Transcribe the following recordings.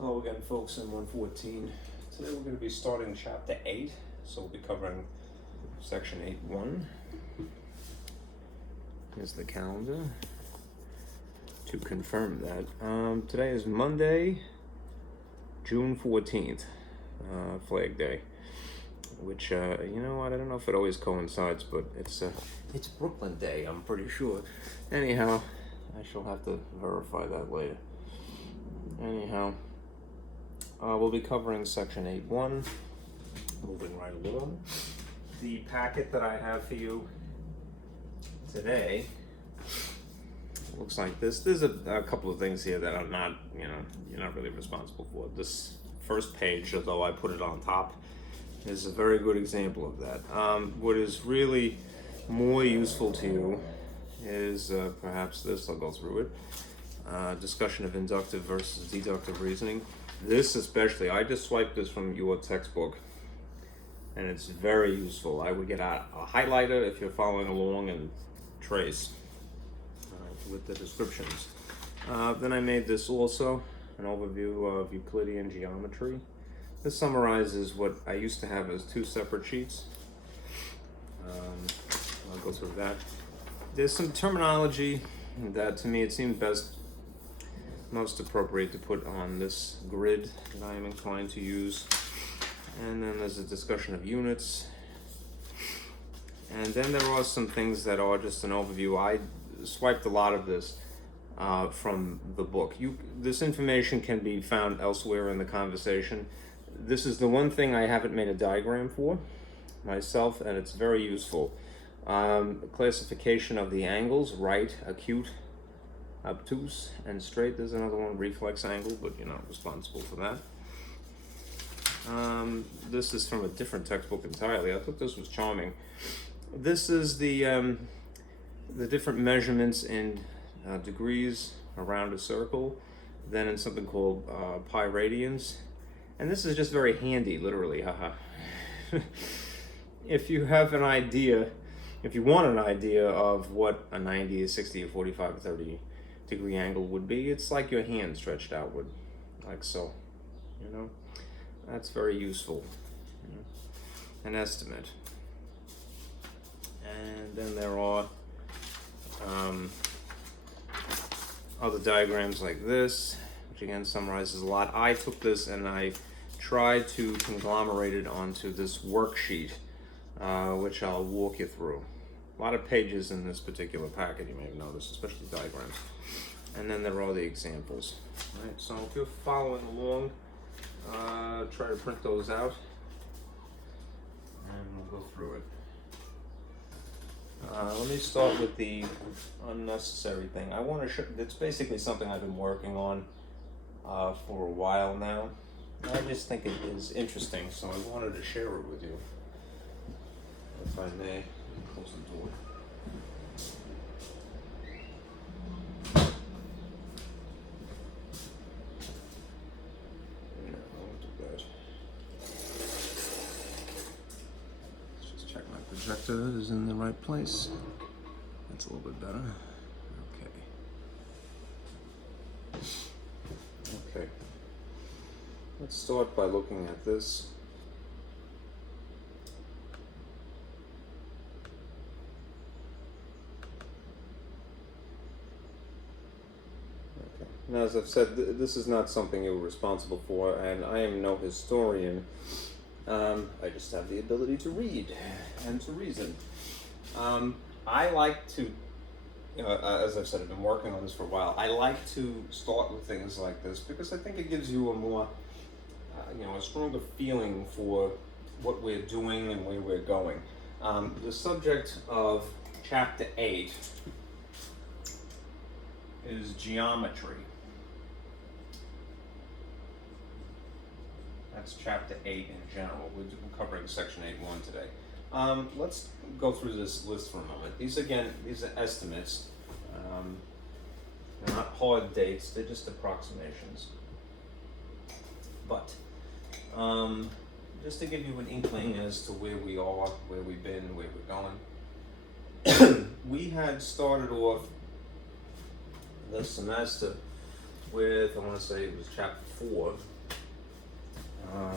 Hello again, folks, in 114. Today we're going to be starting Chapter 8, so we'll be covering Section 8.1. Here's the calendar to confirm that. Today is Monday, June 14th, Flag Day, which, you know what, I don't know if it always coincides, but it's Brooklyn Day, I'm pretty sure. Anyhow, I shall have to verify that later. Anyhow, we'll be covering Section 8.1, moving right along. The packet that I have for you today looks like this. There's a couple of things here that I'm not, you're not really responsible for. This first page, although I put it on top, is a very good example of that. What is really more useful to you is perhaps this. I'll go through it. Discussion of inductive versus deductive reasoning. This especially, I just swiped this from your textbook, and it's very useful. I would get a highlighter if you're following along and trace with the descriptions. Then I made this also, an overview of Euclidean geometry. This summarizes what I used to have as two separate sheets. I'll go through that. There's some terminology that to me it seemed most appropriate to put on this grid that I am inclined to use. And then there's a discussion of units. And then there are some things that are just an overview. I swiped a lot of this from the book. This information can be found elsewhere in the conversation. This is the one thing I haven't made a diagram for myself, and it's very useful. Classification of the angles, right, acute, obtuse, and straight. There's another one, reflex angle, but you're not responsible for that. This is from a different textbook entirely. I thought this was charming. This is the different measurements in degrees around a circle, then in something called pi radians. And this is just very handy, literally, haha. If you have an idea, if you want an idea of what a 90, a 60, a 45, a 30 degree angle would be, it's like your hand stretched outward, like so, that's very useful. An estimate. And then there are other diagrams like this, which again summarizes a lot. I took this and I tried to conglomerate it onto this worksheet, which I'll walk you through. A lot of pages in this particular packet, you may have noticed, especially diagrams. And then there are the examples. All right, so if you're following along, try to print those out, and we'll go through it. Let me start with the unnecessary thing. I want to show, it's basically something I've been working on for a while now. I just think it is interesting, so I wanted to share it with you. If I may, close the door. No, I won't do that. Let's just check my projector is in the right place. That's a little bit better. Okay. Let's start by looking at this. Okay. Now, as I've said, this is not something you're responsible for, and I am no historian. I just have the ability to read and to reason. I like to, as I've said, I've been working on this for a while. I like to start with things like this because I think it gives you a more a stronger feeling for what we're doing and where we're going. The subject of Chapter 8 is geometry. That's Chapter 8 in general. We're covering Section 8.1 today. Let's go through this list for a moment. These are estimates. They're not hard dates, they're just approximations. But just to give you an inkling as to where we are, where we've been, where we're going, we had started off the semester with, I want to say it was chapter 4. I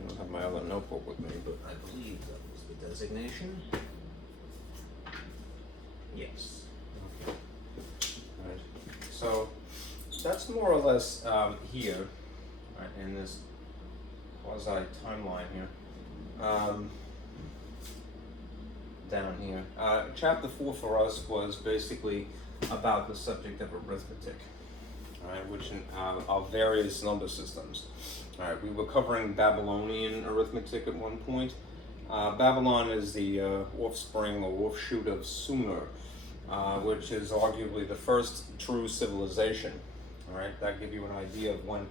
don't have my other notebook with me, but I believe that was the designation. Yes. Okay. All right. So that's more or less here, right, in this quasi timeline here. Down here. Chapter 4 for us was basically about the subject of arithmetic, right, which are various number systems. All right, we were covering Babylonian arithmetic at one point. Babylon is the offspring or offshoot of Sumer, which is arguably the first true civilization. All right, that gives you an idea of when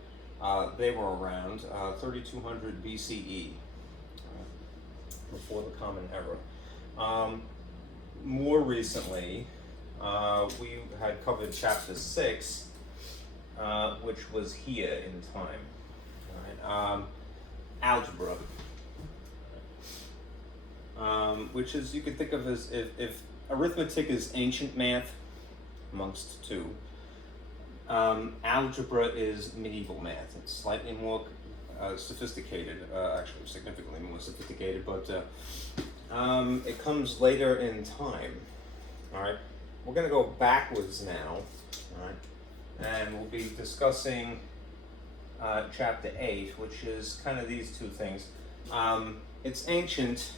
they were around, 3200 BCE, before the Common Era. More recently, we had covered chapter 6, which was here in time. All right. Algebra, which is, you could think of as if arithmetic is ancient math amongst two, algebra is medieval math. It's slightly more sophisticated, actually significantly more sophisticated, but it comes later in time. All right, we're going to go backwards now, all right, and we'll be discussing chapter 8, which is kind of these two things. It's ancient,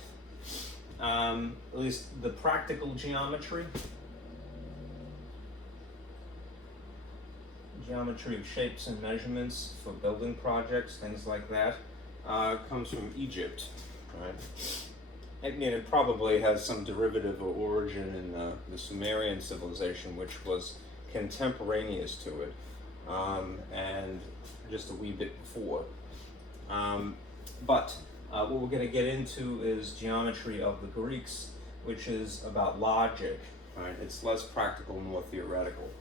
at least the practical geometry of shapes and measurements for building projects, things like that, comes from Egypt, right? I mean, it probably has some derivative or origin in the Sumerian civilization, which was contemporaneous to it, and just a wee bit before. But what we're going to get into is geometry of the Greeks, which is about logic, right? It's less practical, more theoretical.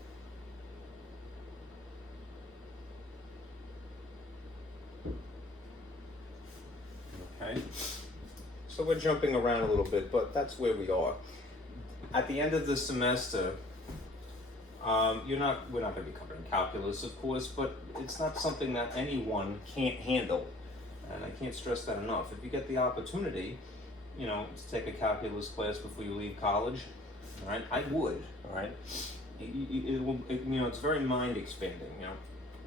Okay, so we're jumping around a little bit, but that's where we are. At the end of the semester, we're not going to be covering calculus, of course, but it's not something that anyone can't handle, and I can't stress that enough. If you get the opportunity, to take a calculus class before you leave college, all right, I would, all right. It's very mind expanding.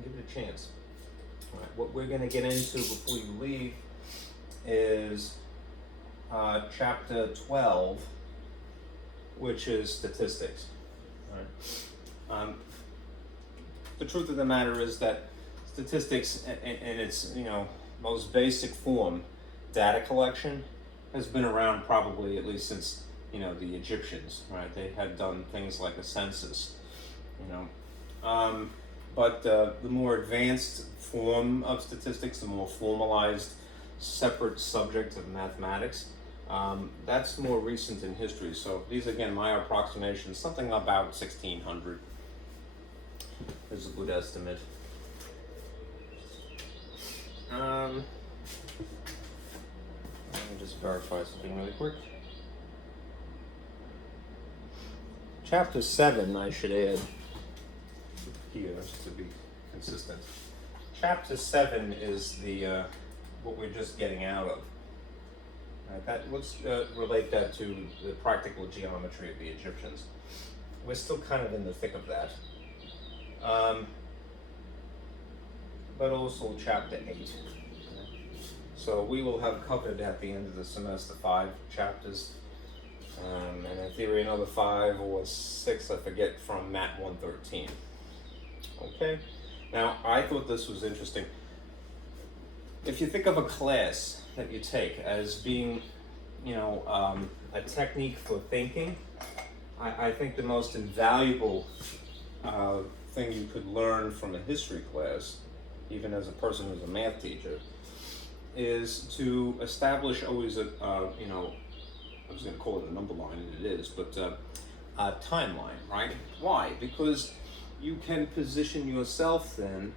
Give it a chance. All right, what we're going to get into before you leave is chapter 12, which is statistics. All right. The truth of the matter is that statistics in its most basic form, data collection, has been around probably at least since the Egyptians, right? They had done things like a census, but the more advanced form of statistics, the more formalized separate subject of mathematics, that's more recent in history. So these, again, my approximations, something about 1600 is a good estimate. Let me just verify something really quick. Chapter 7, I should add here, just to be consistent. Chapter 7 is the what we're just getting out of. Let's relate that to the practical geometry of the Egyptians. We're still kind of in the thick of that. But also chapter 8. So we will have covered at the end of the semester 5 chapters, and in theory another 5 or 6, I forget, from MAT-114. Okay? Now, I thought this was interesting. If you think of a class that you take as being, a technique for thinking, I think the most invaluable thing you could learn from a history class, even as a person who's a math teacher, is to establish always a, I was going to call it a number line, and it is, but a timeline, right? Why? Because you can position yourself then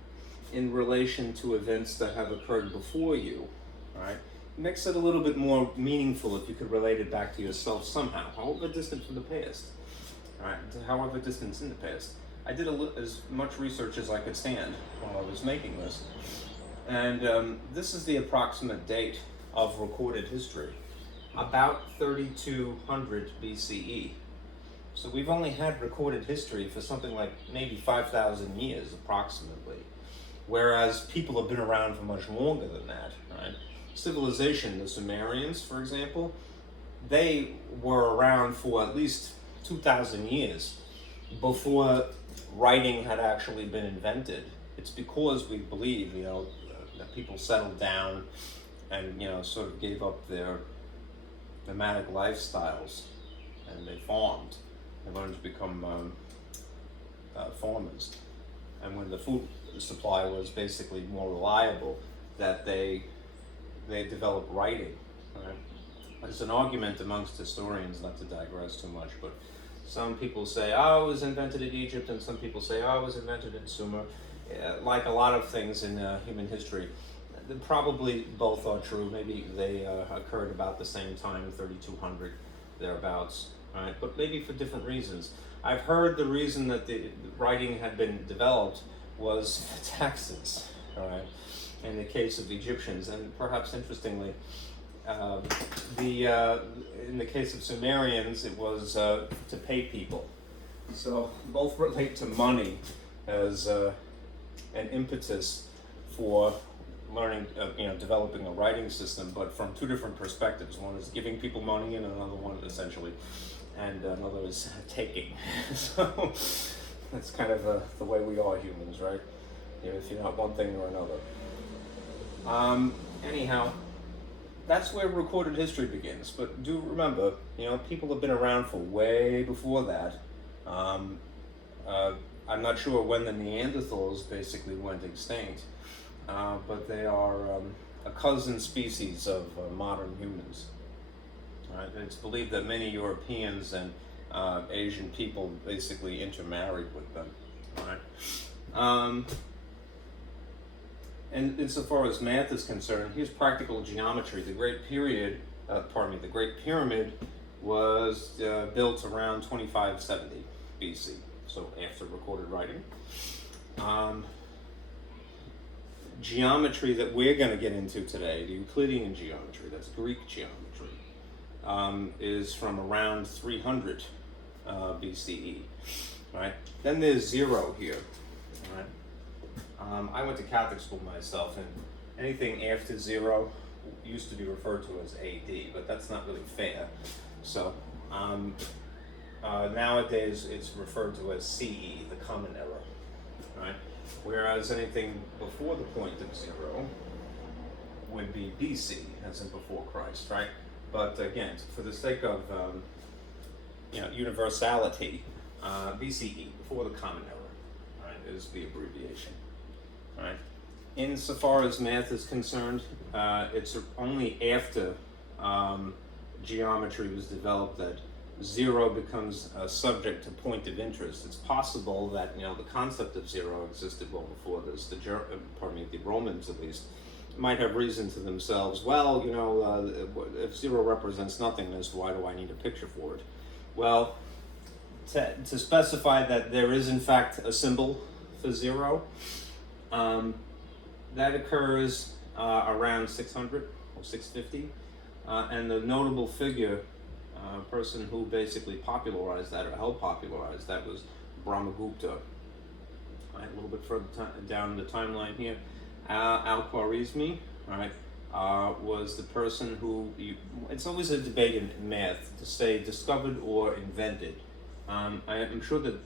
in relation to events that have occurred before you, right? It makes it a little bit more meaningful if you could relate it back to yourself somehow, however distant from the past, right? However distant in the past. I did as much research as I could stand while I was making this. And this is the approximate date of recorded history, about 3200 BCE. So we've only had recorded history for something like maybe 5,000 years approximately, whereas people have been around for much longer than that, right? Civilization, the Sumerians, for example, they were around for at least 2,000 years before writing had actually been invented. It's because we believe, that people settled down and, sort of gave up their nomadic lifestyles, and they farmed. They learned to become farmers. And when the food supply was basically more reliable, that they developed writing. Right? There's an argument amongst historians, not to digress too much, but some people say, oh, it was invented in Egypt, and some people say, oh, it was invented in Sumer. Like a lot of things in human history, probably both are true. Maybe they occurred about the same time, 3200, thereabouts, right? But maybe for different reasons. I've heard the reason that the writing had been developed was taxes, right? In the case of the Egyptians, and perhaps interestingly, in the case of Sumerians, it was to pay people. So both relate to money as an impetus for learning, developing a writing system, but from two different perspectives. One is giving people money, and another one essentially, and another is taking. So that's kind of the way we are humans, right? If you're not one thing or another. Anyhow, that's where recorded history begins. But do remember, people have been around for way before that. I'm not sure when the Neanderthals basically went extinct, but they are a cousin species of modern humans. Right? It's believed that many Europeans and Asian people basically intermarried with them. Right? And insofar as math is concerned, here's practical geometry. The Great Pyramid was built around 2570 BC, so after recorded writing. Geometry that we're going to get into today, the Euclidean geometry, that's Greek geometry, is from around 300 BCE. Right? Then there's zero here. Right? I went to Catholic school myself, and anything after zero used to be referred to as AD, but that's not really fair. So nowadays it's referred to as CE, the Common Era, right? Whereas anything before the point of zero would be BC, as in before Christ, right? But again, for the sake of universality, BCE, before the Common Era, right, is the abbreviation. Right. Insofar as math is concerned, it's only after geometry was developed that zero becomes a subject to point of interest. It's possible that the concept of zero existed well before this. The Romans at least might have reasoned to themselves, well, if zero represents nothingness, why do I need a picture for it? Well, to specify that there is in fact a symbol for zero. That occurs around 600 or 650, and the notable figure, person who basically popularized that or helped popularize that was Brahmagupta. Right, a little bit further down the timeline here, Al-Khwarizmi, right, was the person who, it's always a debate in math to say discovered or invented. I'm sure that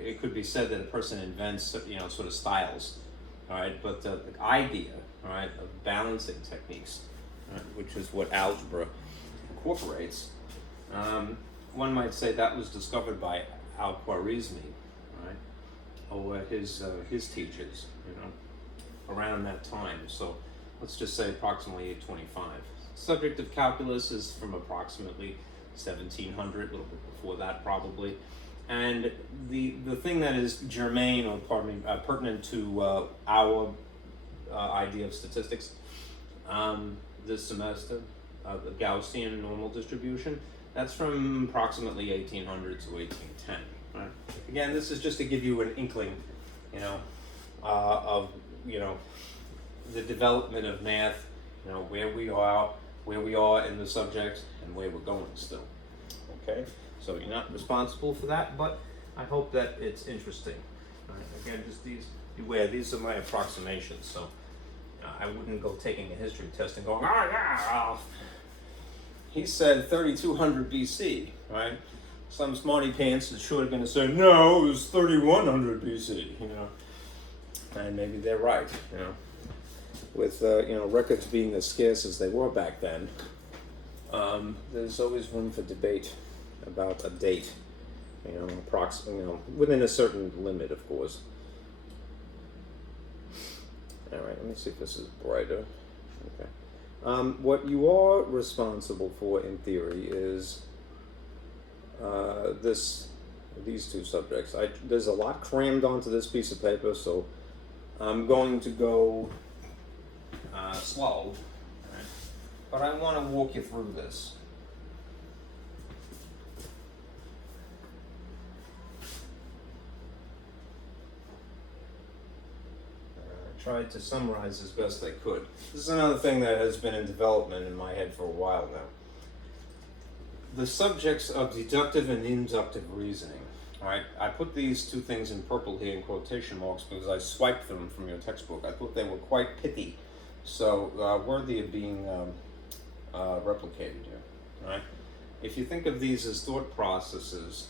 it could be said that a person invents, sort of styles. All right, but the idea, all right, of balancing techniques, right, which is what algebra incorporates, one might say that was discovered by Al-Khwarizmi, right, or his teachers, around that time. So let's just say approximately 825. Subject of calculus is from approximately 1700, a little bit before that probably. And the thing that is germane, or pertinent to our idea of statistics this semester, the Gaussian normal distribution, that's from approximately 1800 to 1810, Right? Again, this is just to give you an inkling, of the development of math, where we are in the subject, and where we're going still. Okay, so you're not responsible for that, but I hope that it's interesting. Right? Again, just beware. These are my approximations, so I wouldn't go taking a history test and going, he said 3200 BC, right? Some smarty pants is sure going to say, no, it was 3100 BC, and maybe they're right, with records being as scarce as they were back then. There's always room for debate about a date, within a certain limit, of course. All right, let me see if this is brighter. Okay. What you are responsible for, in theory, is these two subjects. There's a lot crammed onto this piece of paper, so I'm going to go slow, right? But I want to walk you through this. Tried to summarize as best I could. This is another thing that has been in development in my head for a while now. The subjects of deductive and inductive reasoning. All right, I put these two things in purple here in quotation marks because I swiped them from your textbook. I thought they were quite pithy, so worthy of being replicated here. All right, if you think of these as thought processes,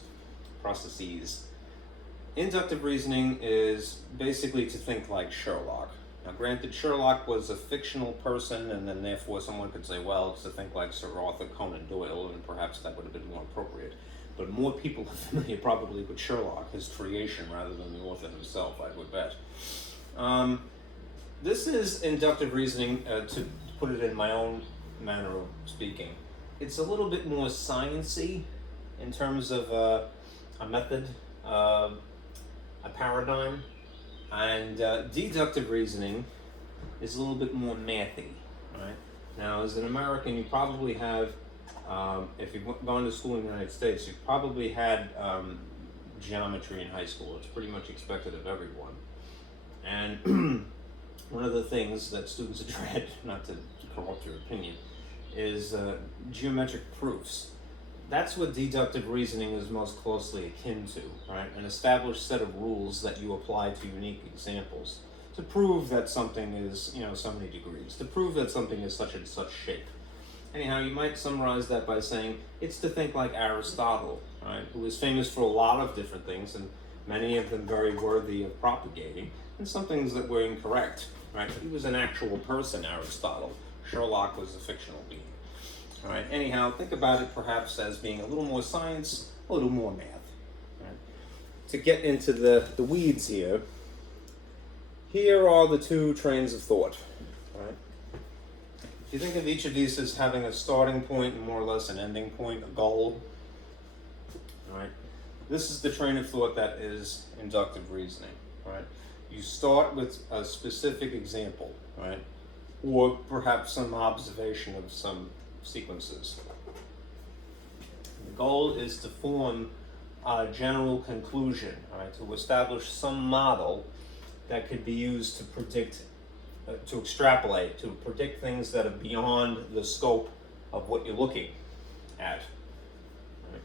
inductive reasoning is basically to think like Sherlock. Now, granted, Sherlock was a fictional person, and then therefore someone could say, well, it's to think like Sir Arthur Conan Doyle, and perhaps that would have been more appropriate. But more people are familiar probably with Sherlock, his creation, rather than the author himself, I would bet. This is inductive reasoning, to put it in my own manner of speaking. It's a little bit more sciencey in terms of a method, a paradigm, and deductive reasoning is a little bit more mathy, right? Now, as an American, you probably have, if you've gone to school in the United States, you've probably had geometry in high school. It's pretty much expected of everyone. And one of the things that students dread, not to corrupt your opinion, is geometric proofs. That's what deductive reasoning is most closely akin to, right? An established set of rules that you apply to unique examples to prove that something is, so many degrees, to prove that something is such and such shape. Anyhow, you might summarize that by saying it's to think like Aristotle, right? Who was famous for a lot of different things, and many of them very worthy of propagating, and some things that were incorrect, right? He was an actual person, Aristotle. Sherlock was a fictional being. All right. Anyhow, think about it perhaps as being a little more science, a little more math. Right? To get into the weeds here are the two trains of thought. Right? If you think of each of these as having a starting point and more or less an ending point, a goal, all right, this is the train of thought that is inductive reasoning. Right? You start with a specific example, right, or perhaps some observation of some sequences. The goal is to form a general conclusion, right, to establish some model that could be used to predict, to extrapolate, to predict things that are beyond the scope of what you're looking at. Right?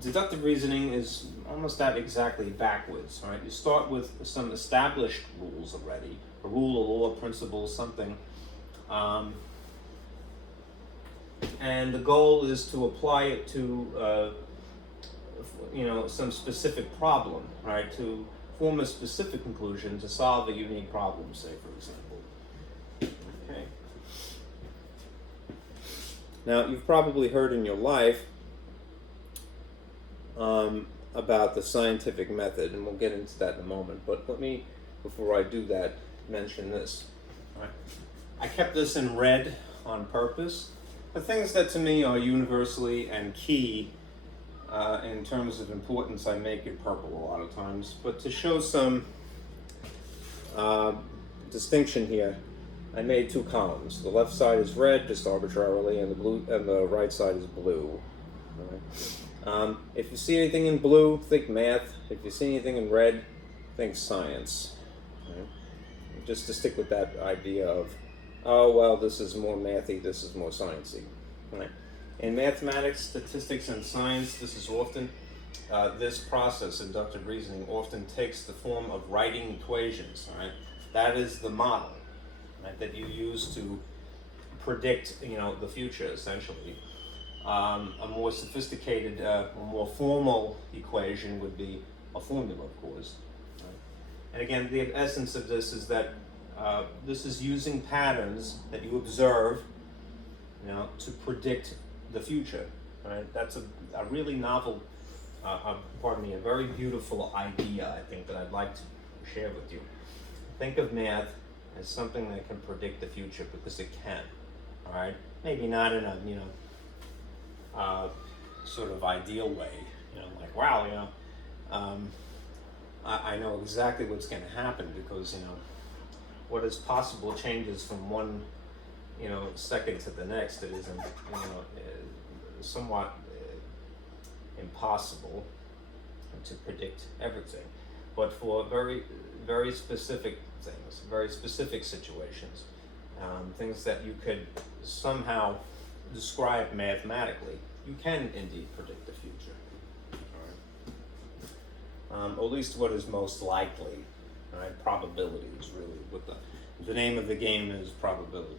Deductive reasoning is almost that exactly backwards. Right? You start with some established rules already, a rule, a law, a principle, something. And the goal is to apply it to, some specific problem, right? To form a specific conclusion to solve a unique problem, say, for example. Okay. Now, you've probably heard in your life about the scientific method, and we'll get into that in a moment. But let me, before I do that, mention this. All right. I kept this in red on purpose. The things that to me are universally and key in terms of importance, I make it purple a lot of times. But to show some distinction here, I made two columns. The left side is red, just arbitrarily, and the right side is blue. All If you see anything in blue, think math. If you see anything in red, think science. Right? Just to stick with that idea of, oh, well, this is more mathy, this is more sciencey. Right? In mathematics, statistics, and science, this is often, this process, inductive reasoning, often takes the form of writing equations. Right? That is the model, right, that you use to predict, the future, essentially. A more sophisticated, or more formal equation would be a formula, of course. Right? And again, the essence of this is that this is using patterns that you observe, to predict the future. Right? That's a really novel, a very beautiful idea, I think, that I'd like to share with you. Think of math as something that can predict the future, because it can. All right? Maybe not in a, sort of ideal way, like, wow, I know exactly what's going to happen, because, what is possible changes from one, second to the next. It isn't, somewhat impossible to predict everything. But for very, very specific things, very specific situations, things that you could somehow describe mathematically, you can indeed predict the future. All right. Or at least what is most likely. All right? Probability is really what the name of the game is. Probability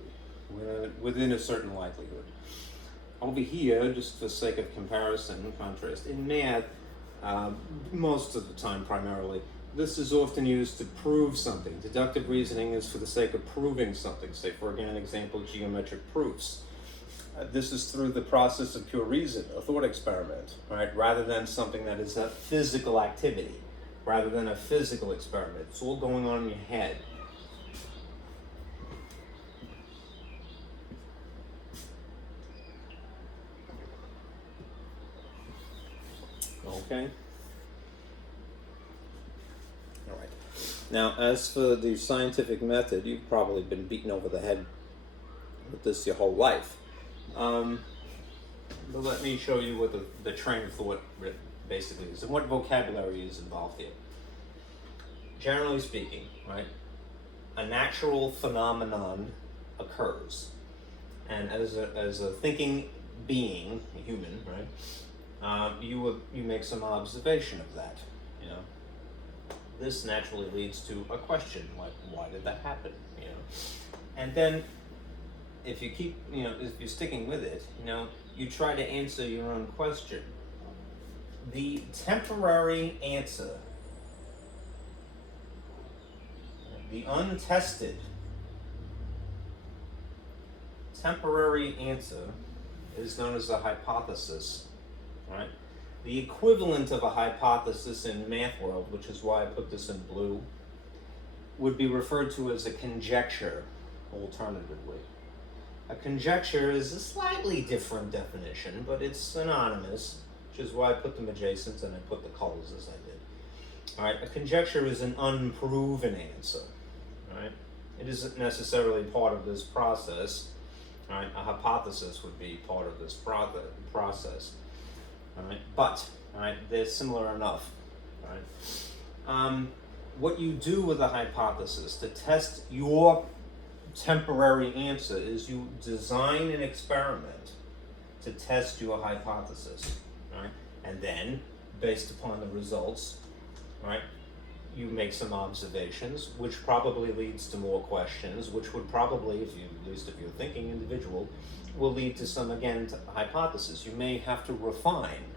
within a certain likelihood. Over here, just for sake of comparison and contrast, in math, most of the time primarily, this is often used to prove something. Deductive reasoning is for the sake of proving something. Say, for an example, geometric proofs. This is through the process of pure reason, a thought experiment, right? Rather than something that is a physical activity, rather than a physical experiment. It's all going on in your head. Okay? All right. Now, as for the scientific method, you've probably been beaten over the head with this your whole life. But let me show you what the train of thought basically is, and what vocabulary is involved here. Generally speaking, right, a natural phenomenon occurs, and as a thinking being, a human, right, you make some observation of that. This naturally leads to a question, like, why did that happen? And then if you keep, if you're sticking with it, you try to answer your own question. The temporary answer, the untested temporary answer, is known as a hypothesis, right? The equivalent of a hypothesis in math world, which is why I put this in blue, would be referred to as a conjecture, alternatively. A conjecture is a slightly different definition, but it's synonymous, which is why I put them adjacent and I put the colors as I did. All right, a conjecture is an unproven answer. All right, it isn't necessarily part of this process. All right, a hypothesis would be part of this process. All right, but they're similar enough. All right, what you do with a hypothesis to test your temporary answer is you design an experiment to test your hypothesis, right? And then, based upon the results, right, you make some observations, which probably leads to more questions, which would probably, at least if you're a thinking individual, will lead to some, again, hypothesis. You may have to refine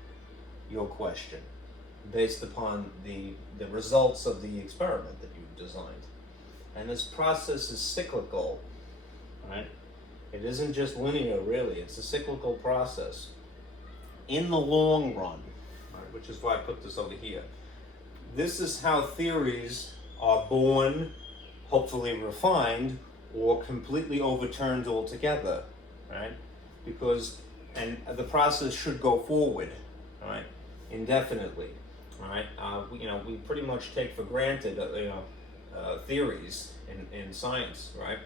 your question based upon the results of the experiment that you've designed. And this process is cyclical, right? It isn't just linear, really. It's a cyclical process. In the long run, right, which is why I put this over here, this is how theories are born, hopefully refined, or completely overturned altogether, right? Because, and the process should go forward, right, indefinitely, right? We pretty much take for granted, theories in science, right?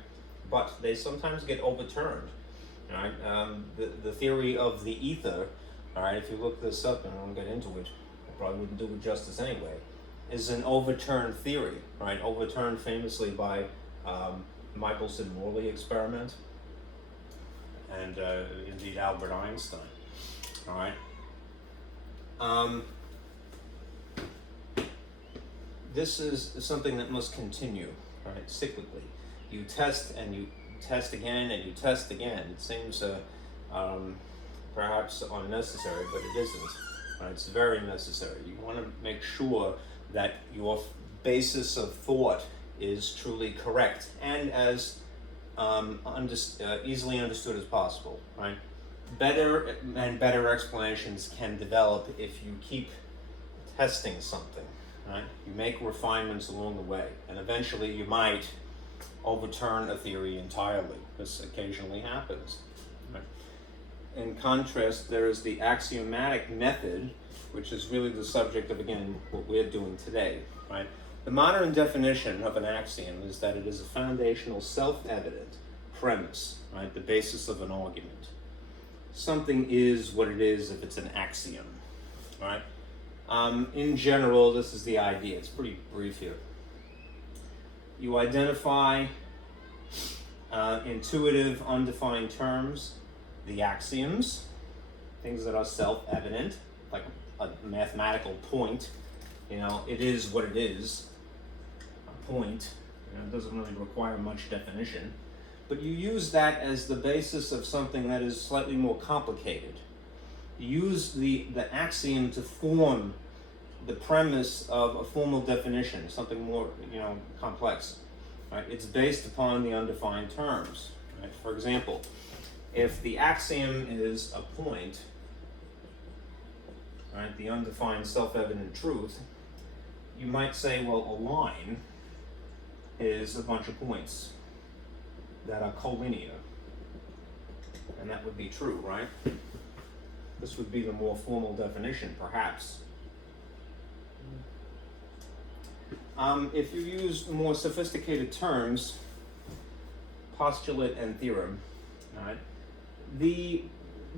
But they sometimes get overturned, right? The theory of the ether all right, if you look this up, and I won't get into it, I probably wouldn't do it justice anyway, is an overturned theory, right? Overturned famously by Michelson-Morley experiment, and indeed Albert Einstein, all right? This is something that must continue, right, cyclically. You test and you test again and you test again. It seems perhaps unnecessary, but it isn't. Right? It's very necessary. You want to make sure that your basis of thought is truly correct and as easily understood as possible. Right? Better and better explanations can develop if you keep testing something. Right? You make refinements along the way, and eventually you might overturn a theory entirely. This occasionally happens. Right? In contrast, there is the axiomatic method, which is really the subject of, again, what we're doing today. Right? The modern definition of an axiom is that it is a foundational, self-evident premise, right? The basis of an argument. Something is what it is if it's an axiom. Right? In general, this is the idea. It's pretty brief here. You identify intuitive, undefined terms, the axioms, things that are self-evident, like a mathematical point. You know, it is what it is. A point. You know, it doesn't really require much definition. But you use that as the basis of something that is slightly more complicated. You use the axiom to form the premise of a formal definition, something more, complex. Right? It's based upon the undefined terms. Right? For example, if the axiom is a point, right, the undefined self-evident truth, you might say, well, a line is a bunch of points that are collinear. And that would be true, right? This would be the more formal definition, perhaps. If you use more sophisticated terms, postulate and theorem, right, the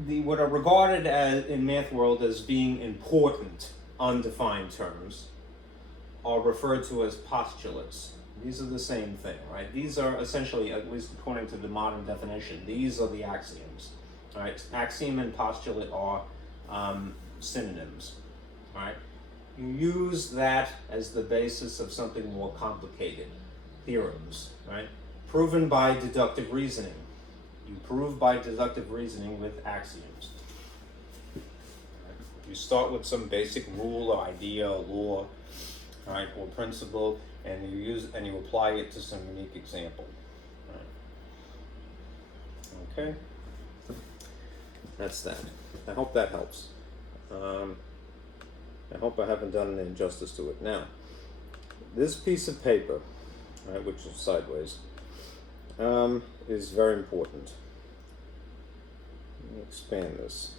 what are regarded as in math world as being important undefined terms are referred to as postulates. These are the same thing, right? These are essentially, at least according to the modern definition, these are the axioms. Right? Axiom and postulate are synonyms. Right? You use that as the basis of something more complicated, theorems. Right? Proven by deductive reasoning. You prove by deductive reasoning with axioms. Right? You start with some basic rule or idea or law, right, or principle, and you apply it to some unique example. Right? Okay. That's that. I hope that helps. I hope I haven't done an injustice to it. Now, this piece of paper, right, which is sideways, is very important. Let me expand this.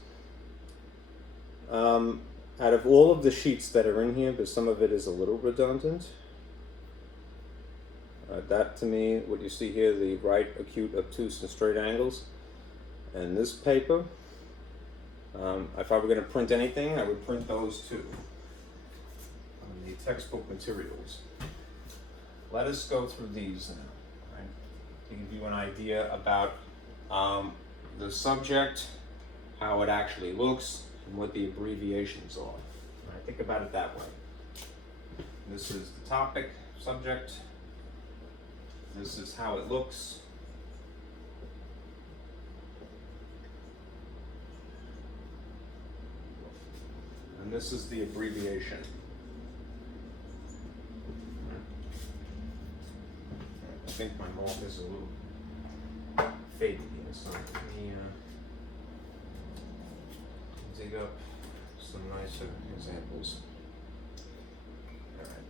Out of all of the sheets that are in here, but some of it is a little redundant. That to me, what you see here, the right acute, obtuse, and straight angles. And this paper, if I were going to print anything, I would print those two on the textbook materials. Let us go through these now, right, to give you an idea about the subject, how it actually looks, and what the abbreviations are. Right, think about it that way. This is the topic, subject. This is how it looks. And this is the abbreviation. I think my mark is a little faded here, so let me dig up some nicer examples. All right.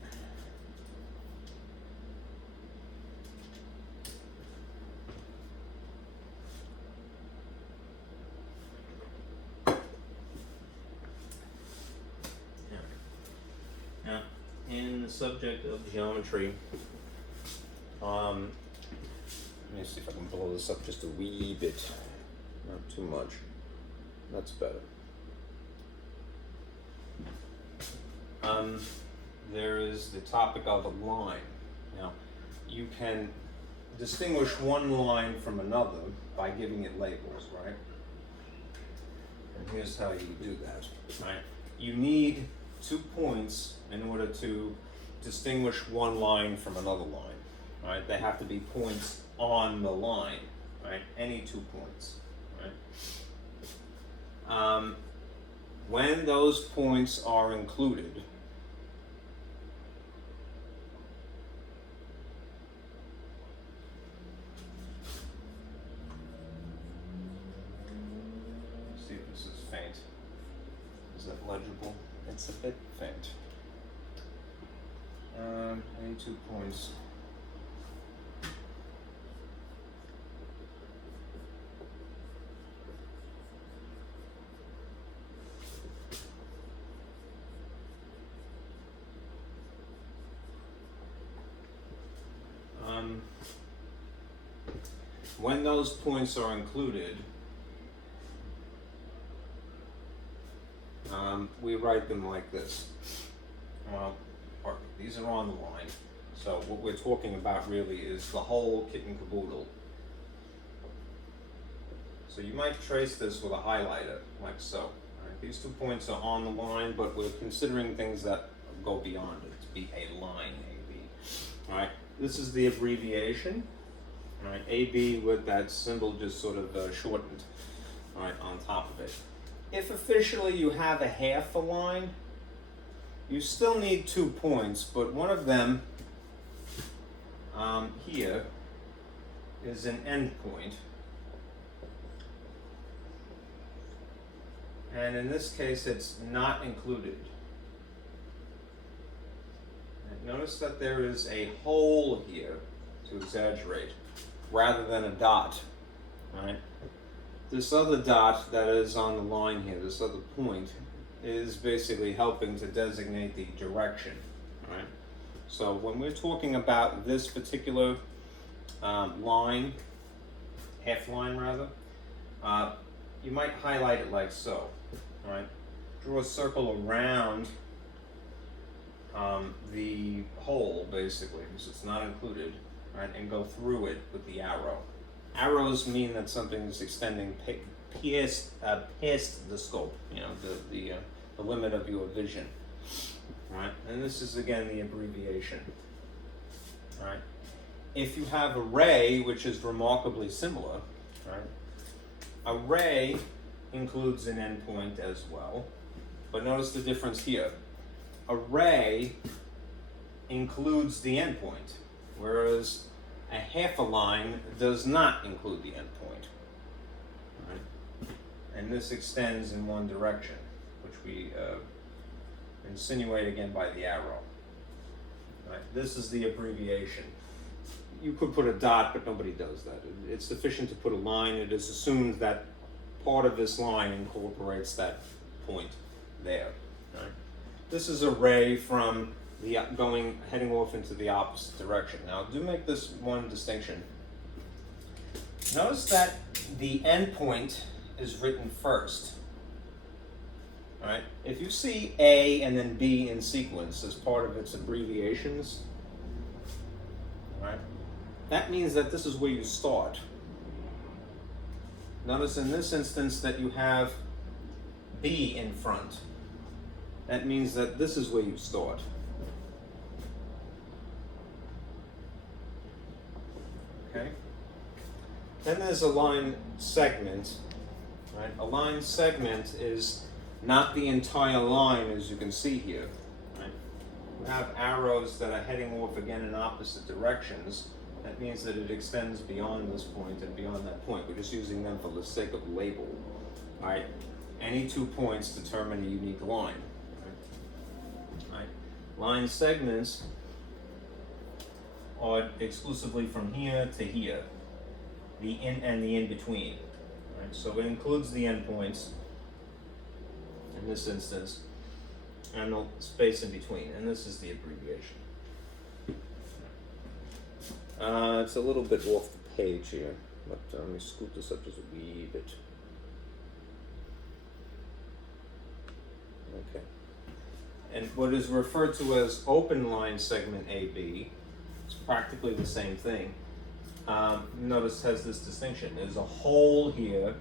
Now, in the subject of geometry, let me see if I can blow this up just a wee bit, not too much. That's better. there is the topic of a line. Now, you can distinguish one line from another by giving it labels, right? And here's how you do that, right? You need 2 points in order to distinguish one line from another line, right? They have to be points on the line, right? Any 2 points, right? When those points are included, let's see if this is faint. Is that legible? It's a bit faint. Any 2 points. When those points are included, we write them like this. Well, these are on the line. So what we're talking about really is the whole kit and caboodle. So you might trace this with a highlighter, like so. Right? These 2 points are on the line, but we're considering things that go beyond it to be a line, AB. All right, this is the abbreviation. All right, AB with that symbol just sort of shortened, all right, on top of it. If officially you have a half a line, you still need 2 points, but one of them here is an endpoint. And in this case, it's not included. And notice that there is a hole here, to exaggerate, rather than a dot, right? This other dot that is on the line here, this other point, is basically helping to designate the direction, right? So when we're talking about this particular line, half line rather, you might highlight it like so, right? Draw a circle around the hole, basically, because it's not included, right? And go through it with the arrow. Arrows mean that something is extending past the scope, you know, the limit of your vision, right? And this is again the abbreviation, right? If you have a ray, which is remarkably similar, right? A ray includes an endpoint as well, but notice the difference here. A ray includes the endpoint, whereas a half a line does not include the endpoint, right? And this extends in one direction, which we insinuate again by the arrow. Right? This is the abbreviation. You could put a dot, but nobody does that. It's sufficient to put a line. It is assumed that part of this line incorporates that point there. Right? This is a ray from the heading off into the opposite direction. Now, do make this one distinction. Notice that the endpoint is written first. All right? If you see A and then B in sequence as part of its abbreviations, all right, that means that this is where you start. Notice in this instance that you have B in front. That means that this is where you start. Okay? Then there's a line segment. Right? A line segment is not the entire line, as you can see here. Right? We have arrows that are heading off again in opposite directions. That means that it extends beyond this point and beyond that point. We're just using them for the sake of label. All right? Any 2 points determine a unique line. Right? Line segments are exclusively from here to here, the in and the in between. Right? So it includes the endpoints in this instance and the space in between, and this is the abbreviation. It's a little bit off the page here, but let me scoot this up just a wee bit. Okay. And what is referred to as open line segment AB is practically the same thing. Notice it has this distinction. There's a hole here,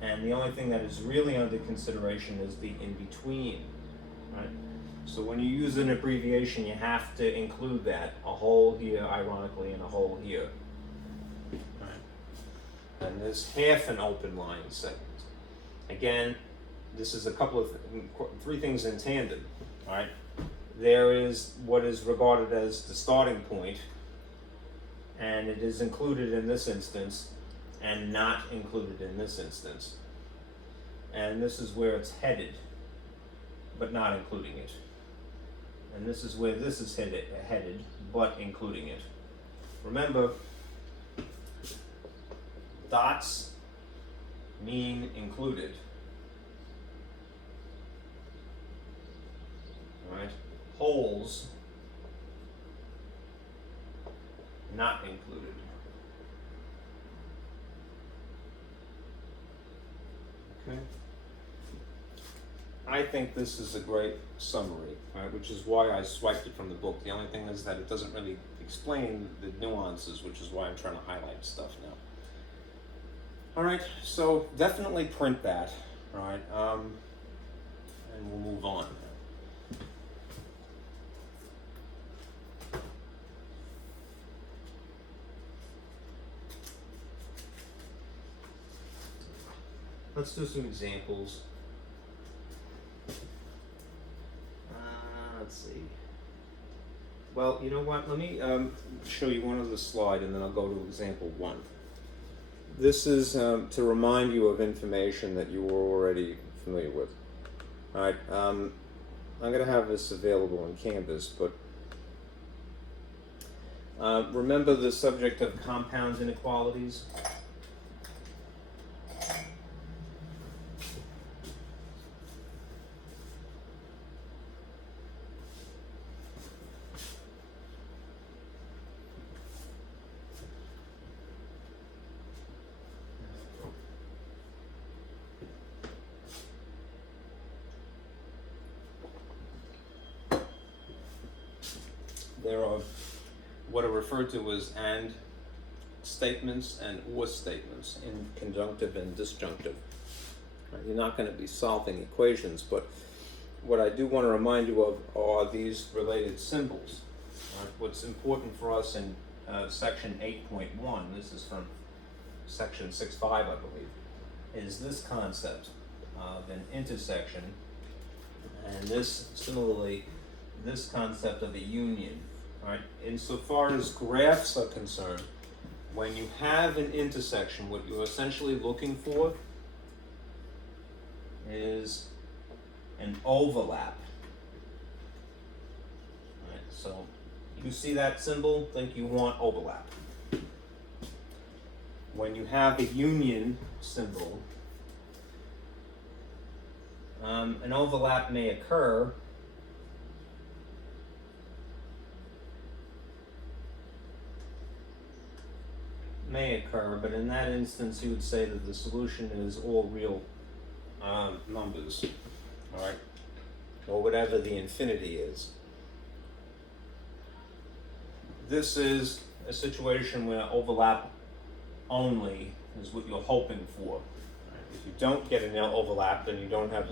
and the only thing that is really under consideration is the in-between, right? So when you use an abbreviation, you have to include that. A hole here, ironically, and a hole here. Right? And there's half an open line segment. Again, this is a couple of three things in tandem, all right? There is what is regarded as the starting point, and it is included in this instance and not included in this instance. And this is where it's headed, but not including it. And this is where this is headed, but including it. Remember, dots mean included. Right? Holes, not included. Okay. I think this is a great summary, right, which is why I swiped it from the book. The only thing is that it doesn't really explain the nuances, which is why I'm trying to highlight stuff now. All right, so definitely print that, right, and we'll move on. Let's do some examples. Let's see. Well, you know what? Let me show you one other slide, and then I'll go to example 1. This is to remind you of information that you were already familiar with. All right. I'm going to have this available in Canvas, but remember the subject of compound inequalities? There are what are referred to as and statements and or statements in conjunctive and disjunctive. Right? You're not going to be solving equations, but what I do want to remind you of are these related symbols. Right? What's important for us in section 8.1, this is from section 6.5, I believe, is this concept of an intersection, and this, similarly, this concept of a union. Right? Insofar as graphs are concerned, when you have an intersection, what you're essentially looking for is an overlap. Right? So you see that symbol, think you want overlap. When you have a union symbol, an overlap may occur but in that instance you would say that the solution is all real numbers, all right, or whatever the infinity is. This is a situation where overlap only is what you're hoping for. Right? If you don't get an overlap, then you don't have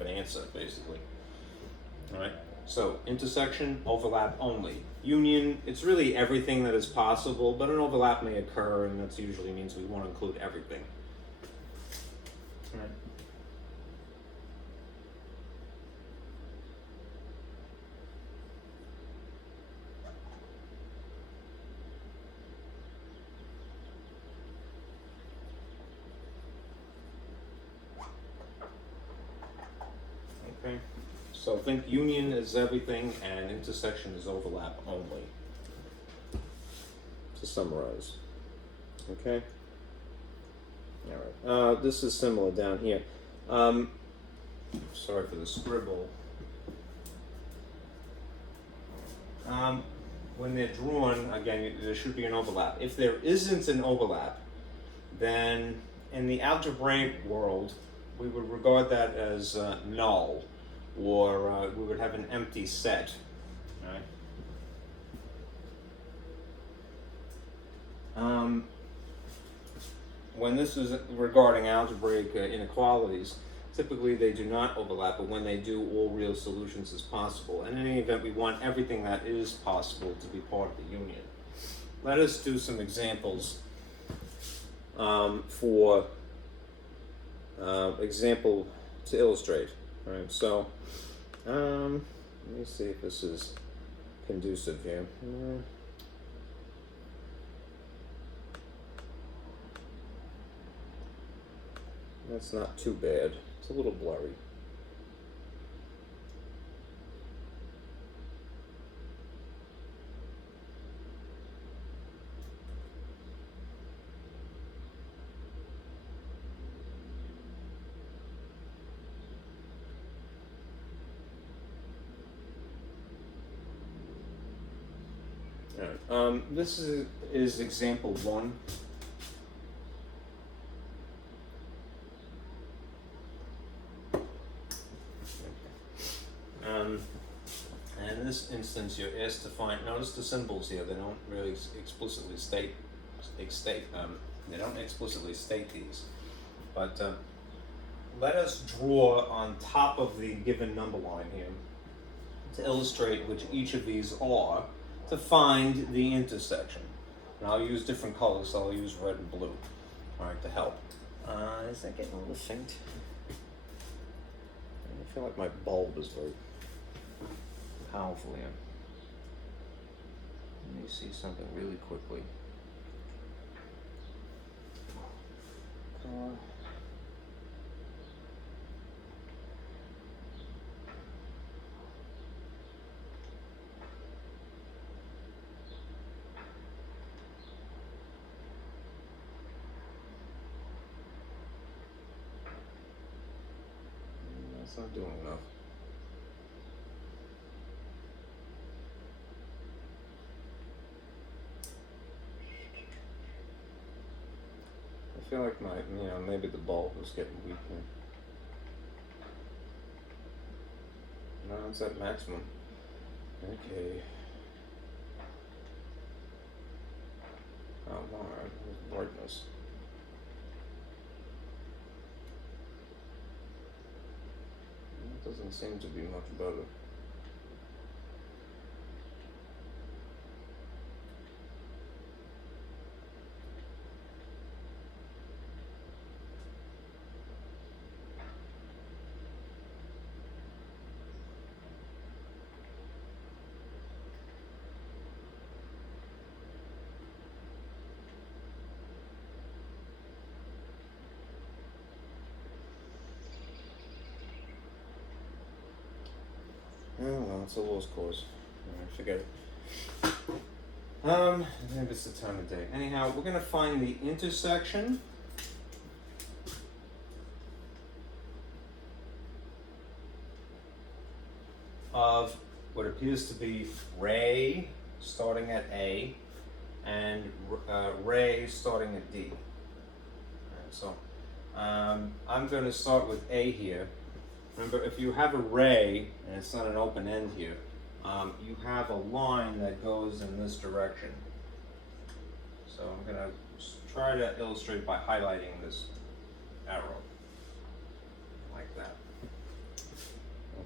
an answer, basically. All right. So intersection, overlap only. Union, it's really everything that is possible, but an overlap may occur, and that usually means we want to include everything. All right. Okay. So think union is everything and intersection is overlap only. To summarize. Okay? Alright. This is similar down here. Sorry for the scribble. When they're drawn, again, there should be an overlap. If there isn't an overlap, then in the algebraic world, we would regard that as null. or we would have an empty set, right? When this is regarding algebraic inequalities, typically they do not overlap, but when they do, all real solutions is possible. In any event, we want everything that is possible to be part of the union. Let us do some examples for example to illustrate. All right, so let me see if this is conducive here. That's not too bad. It's a little blurry. All right. This is example 1. And in this instance, you're asked to find. Notice the symbols here; they don't really explicitly state. They don't explicitly state these. But let us draw on top of the given number line here to illustrate which each of these are to find the intersection. And I'll use different colors, so I'll use red and blue, all right, to help. Is that getting a little faint? I feel like my bulb is very powerful here. Let me see something really quickly. That's not doing enough. I feel like maybe the bulb is getting weak here. No, it's at maximum. Okay. Oh, alright, brightness. It doesn't seem to be much better. Oh well, it's a lost cause. Alright, forget it. Maybe it's the time of day. Anyhow, we're gonna find the intersection of what appears to be ray starting at A and ray starting at D. Alright, so I'm going to start with A here. Remember, if you have a ray and it's not an open end here, you have a line that goes in this direction. So I'm going to try to illustrate by highlighting this arrow like that.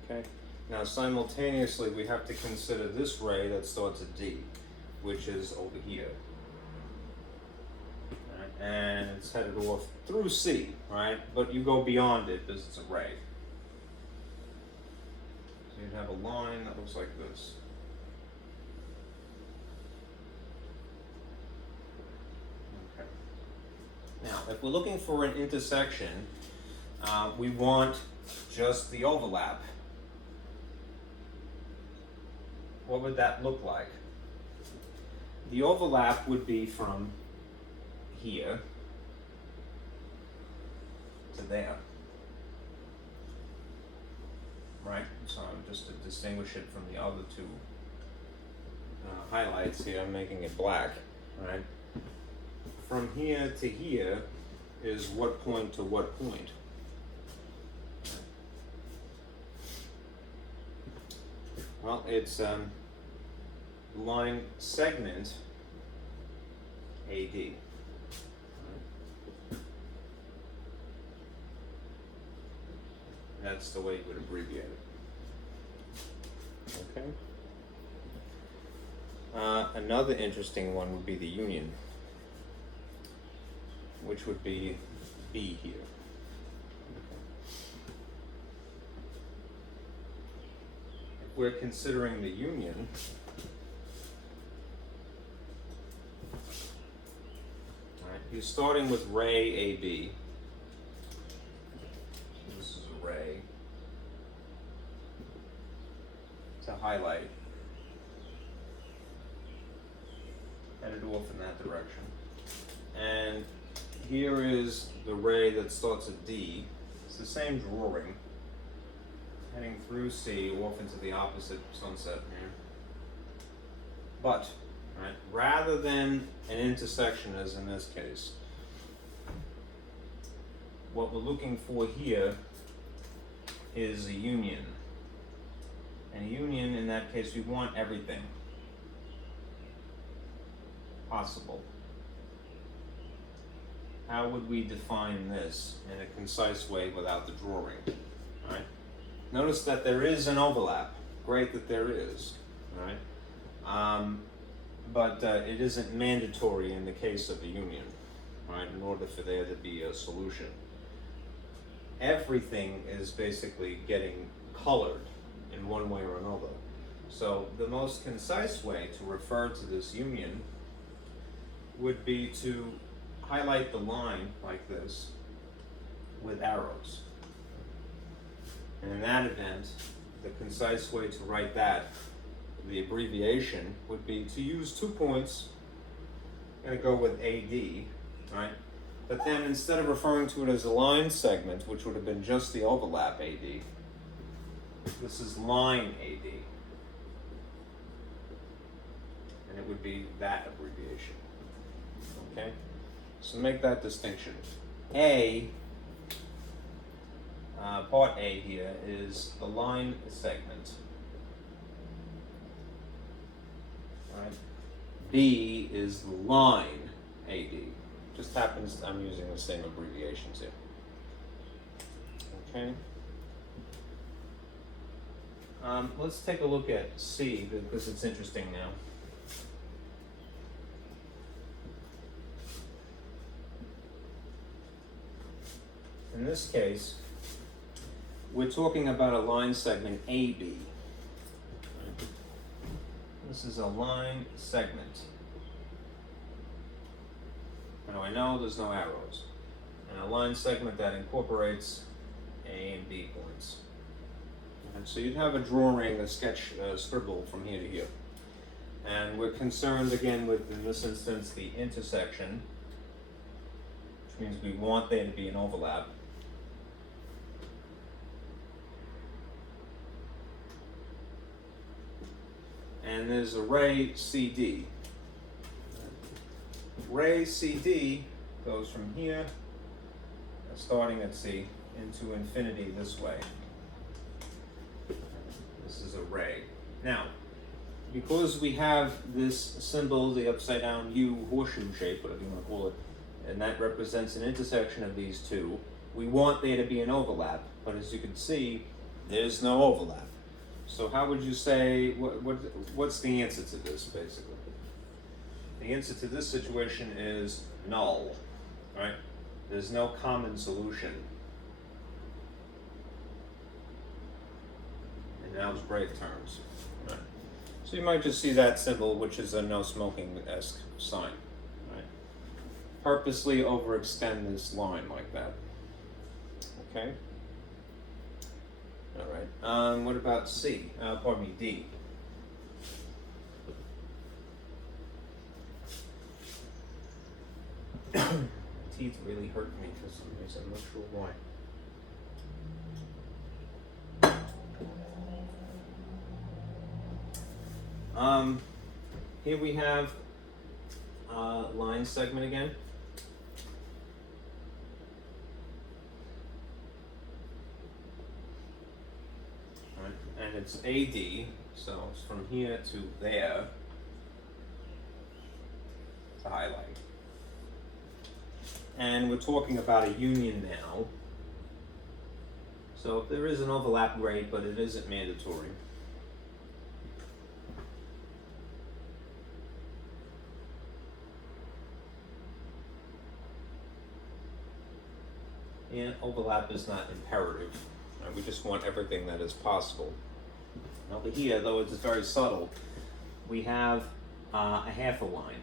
Okay. Now simultaneously we have to consider this ray that starts at D, which is over here. Right? And it's headed off through C, right? But you go beyond it because it's a ray. So you'd have a line that looks like this. Okay. Now, if we're looking for an intersection, we want just the overlap. What would that look like? The overlap would be from here to there. Right? So just to distinguish it from the other two highlights here, I'm making it black. Right? From here to here is what point to what point. Well, it's line segment AD. That's the way you would abbreviate it. Okay. Another interesting one would be the union, which would be B here. If we're considering the union, you're starting with ray AB. This is a ray to highlight, headed off in that direction. And here is the ray that starts at D. It's the same drawing, heading through C off into the opposite sunset here. But right, rather than an intersection as in this case, what we're looking for here is a union. And a union, in that case, we want everything possible. How would we define this in a concise way without the drawing? All right. Notice that there is an overlap. Great that there is. All right. But it isn't mandatory in the case of a union, right, in order for there to be a solution. Everything is basically getting colored in one way or another. So the most concise way to refer to this union would be to highlight the line like this with arrows. And in that event, the concise way to write that, the abbreviation, would be to use 2 points. I'm going to go with AD, right? But then instead of referring to it as a line segment, which would have been just the overlap AD, this is line AD. And it would be that abbreviation. Okay? So make that distinction. Part A here is the line segment. Right? B is the line AD. Just happens I'm using the same abbreviations here. Okay. Let's take a look at C because it's interesting now. In this case, we're talking about a line segment AB. This is a line segment. Now I know there's no arrows. And a line segment that incorporates A and B points. And so you'd have a drawing, a sketch, scribble from here to here. And we're concerned again with, in this instance, the intersection, which means we want there to be an overlap. And there's a ray CD. Ray CD goes from here, starting at C, into infinity this way. This is a ray. Now, because we have this symbol, the upside down U horseshoe shape, whatever you want to call it, and that represents an intersection of these two, we want there to be an overlap. But as you can see, there's no overlap. So how would you say, what's the answer to this, basically? The answer to this situation is null, right? There's no common solution. In algebraic terms. Right? So you might just see that symbol, which is a no smoking-esque sign. Right? Purposely overextend this line like that. Okay? All right. What about C? Pardon me, D. My teeth really hurt me for some reason. I'm not sure why. Here we have line segment again. And a it's AD, so it's from here to there to highlight. And we're talking about a union now. So there is an overlap, great, but it isn't mandatory. And overlap is not imperative. We just want everything that is possible. Over here, though it's very subtle, we have a half a line.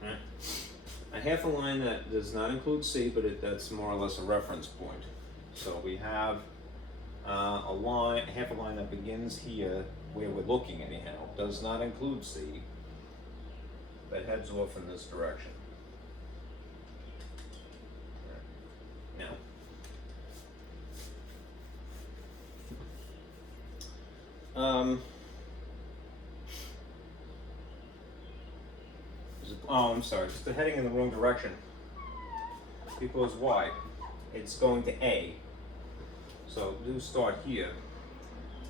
Right. A half a line that does not include C, but that's more or less a reference point. So we have a line, a half a line that begins here, where we're looking anyhow, does not include C, but heads off in this direction. Now, I'm sorry, it's the heading in the wrong direction. Because why? It's going to A. So do start here,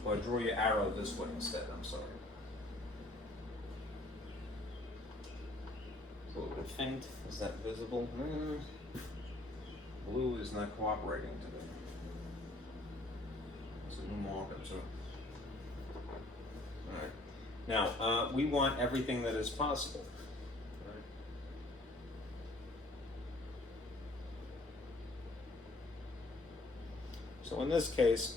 or draw your arrow this way instead, I'm sorry. It's a little bit faint. Is that visible? Blue is not cooperating today. It's a new marker, so. Alright. Now, we want everything that is possible. Right? So in this case,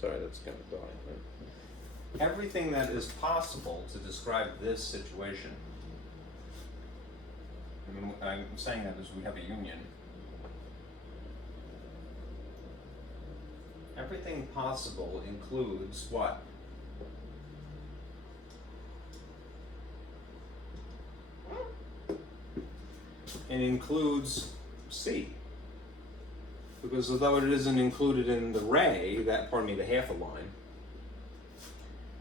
sorry, that's kind of dark. Right? Everything that is possible to describe this situation. I mean, I'm saying that as we have a union. Everything possible includes what? It includes C. Because although it isn't included in the ray, the half a line,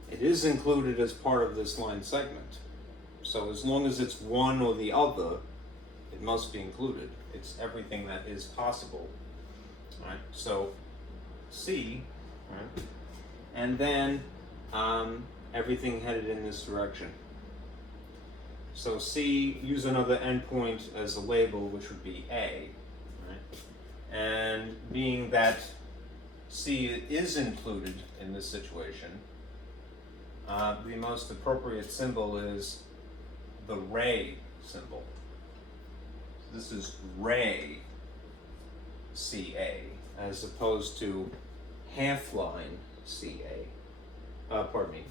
it is included as part of this line segment. So as long as it's one or the other, it must be included. It's everything that is possible. Right? So C, right? And then everything headed in this direction. So C, use another endpoint as a label, which would be A. Right? And being that C is included in this situation, the most appropriate symbol is the ray symbol. This is ray CA, as opposed to half line CA. Pardon me.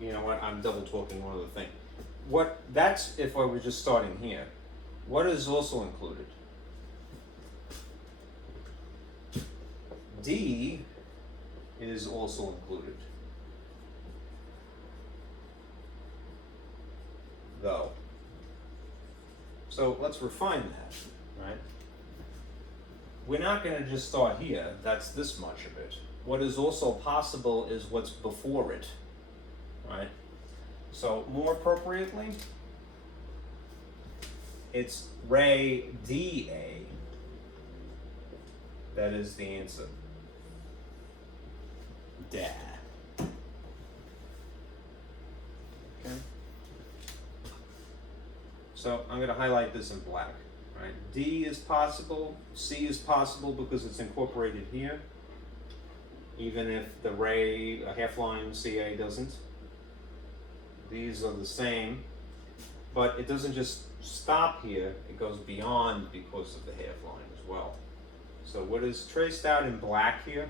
You know what? I'm double talking one other thing. That's if I were just starting here. What is also included? D is also included. Though. So let's refine that, right? We're not going to just start here. That's this much of it. What is also possible is what's before it, right? So more appropriately, it's ray DA. That is the answer. Da. Okay. So I'm going to highlight this in black. Right? D is possible, C is possible because it's incorporated here, even if the ray, a half line CA doesn't. These are the same, but it doesn't just stop here, it goes beyond because of the half line as well. So what is traced out in black here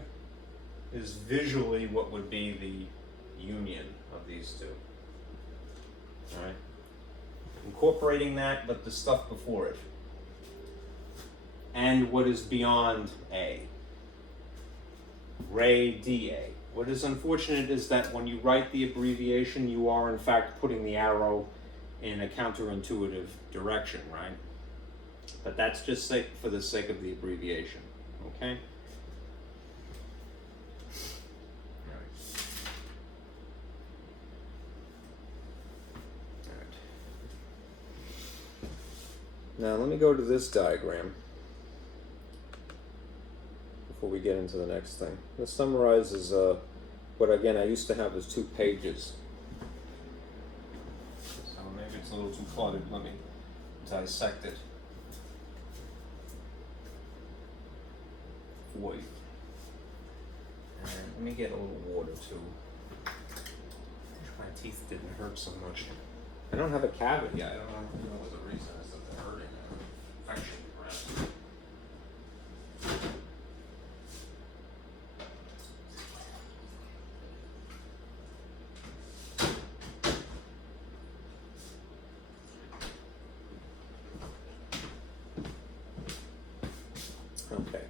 is visually what would be the union of these two. All right? Incorporating that, but the stuff before it. And what is beyond A. Ray DA. What is unfortunate is that when you write the abbreviation, you are in fact putting the arrow in a counterintuitive direction, right? But that's just for the sake of the abbreviation, okay? Now let me go to this diagram. we get into the next thing. This summarizes what, again, I used to have as 2 pages. So maybe it's a little too cluttered. Let me dissect it for you. And let me get a little water too. I wish my teeth didn't hurt so much. I don't have a cavity. I don't know what the reason is that they're hurting. Infection, perhaps. Okay.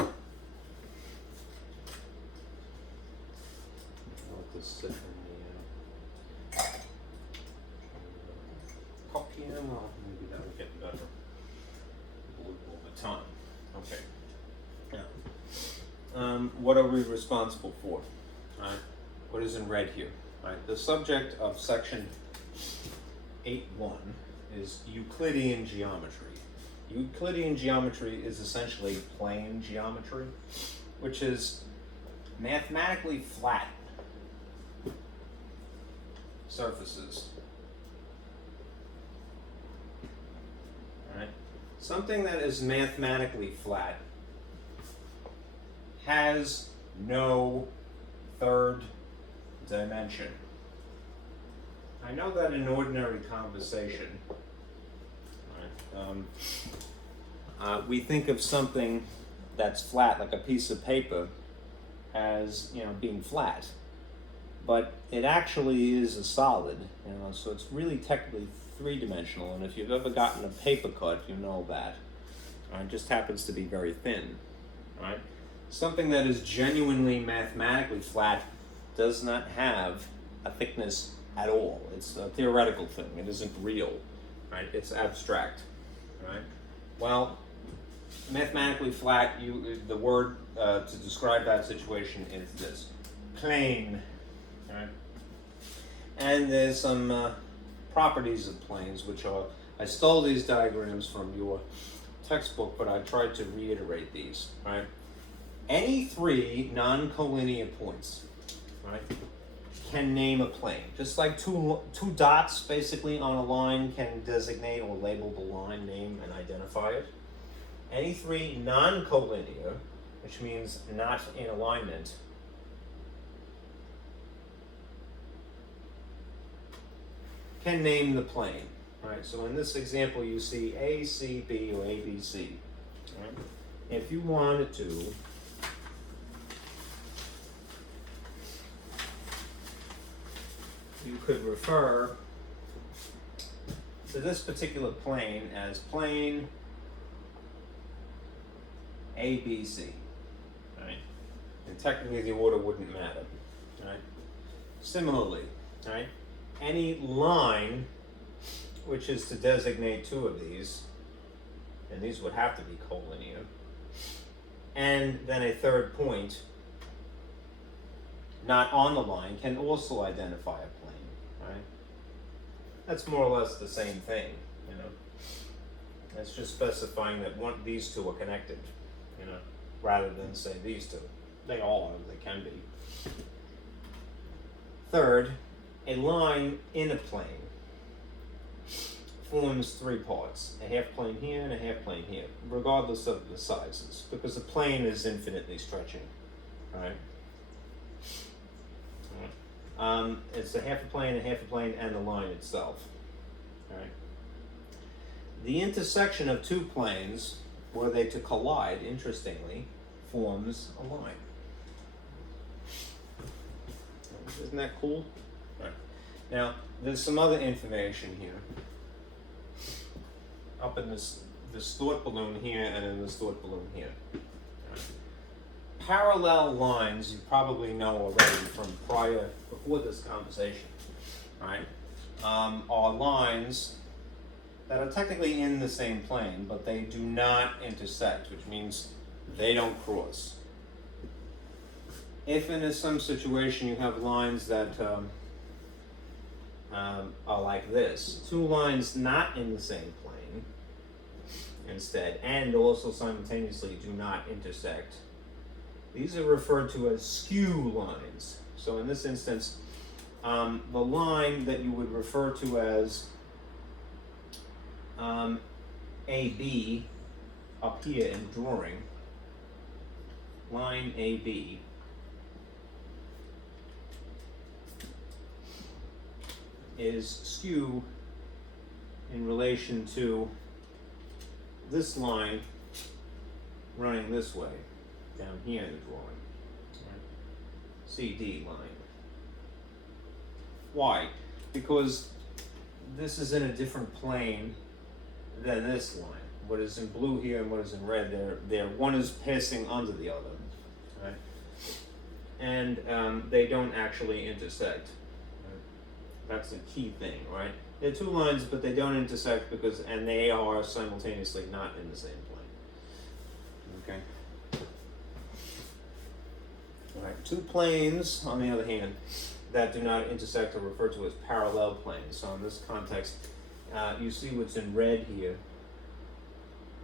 I'll let this sit in the cup here. Well, maybe that'll get better over time. Okay. Now, what are we responsible for? All right. What is in red here? All right. The subject of section 8.1 is Euclidean geometry. Euclidean geometry is essentially plane geometry, which is mathematically flat surfaces. All right. Something that is mathematically flat has no third dimension. I know that in ordinary conversation, we think of something that's flat, like a piece of paper, as, you know, being flat, but it actually is a solid, you know, so it's really technically 3-dimensional. And if you've ever gotten a paper cut, you know that. It just happens to be very thin. Right? Something that is genuinely mathematically flat does not have a thickness at all. It's a theoretical thing. It isn't real. Right? It's abstract. Right? Well, mathematically flat, the word to describe that situation is this: plane. Right? And there's some properties of planes, which are, I stole these diagrams from your textbook, but I tried to reiterate these. Right? Any 3 non-collinear points, right, can name a plane. Just like two dots basically on a line can designate or label the line, name, and identify it. Any 3 non-collinear, which means not in alignment, can name the plane. Right? So in this example, you see A, C, B, or A, B, C. Right? If you wanted to, you could refer to this particular plane as plane ABC, right? And technically the order wouldn't matter, right? Similarly, right? Any line which is to designate 2 of these, and these would have to be collinear, and then a 3rd point not on the line can also identify a plane, right? That's more or less the same thing, you know. It's just specifying that these 2 are connected, you know, rather than say these 2. They all are, they can be. 3rd, a line in a plane forms 3 parts: a half plane here and a half plane here, regardless of the sizes, because the plane is infinitely stretching, right? It's a half a plane, and the line itself. All right. The intersection of 2 planes, were they to collide, interestingly, forms a line. Isn't that cool? All right. Now, there's some other information here. Up in this thought balloon here, and in this thought balloon here. Parallel lines, you probably know already from before this conversation, right? Are lines that are technically in the same plane, but they do not intersect, which means they don't cross. If in some situation you have lines that are like this, 2 lines not in the same plane, instead, and also simultaneously do not intersect. These are referred to as skew lines. So in this instance, the line that you would refer to as AB up here in drawing, line AB, is skew in relation to this line running this way, down here in the drawing, CD line. Why? Because this is in a different plane than this line. What is in blue here and what is in red, they're one is passing under the other, right? And they don't actually intersect. Right? That's the key thing, right? They're two lines, but they don't intersect and they are simultaneously not in the same plane. Okay. All right. Two planes, on the other hand, that do not intersect are referred to as parallel planes. So in this context, you see what's in red here,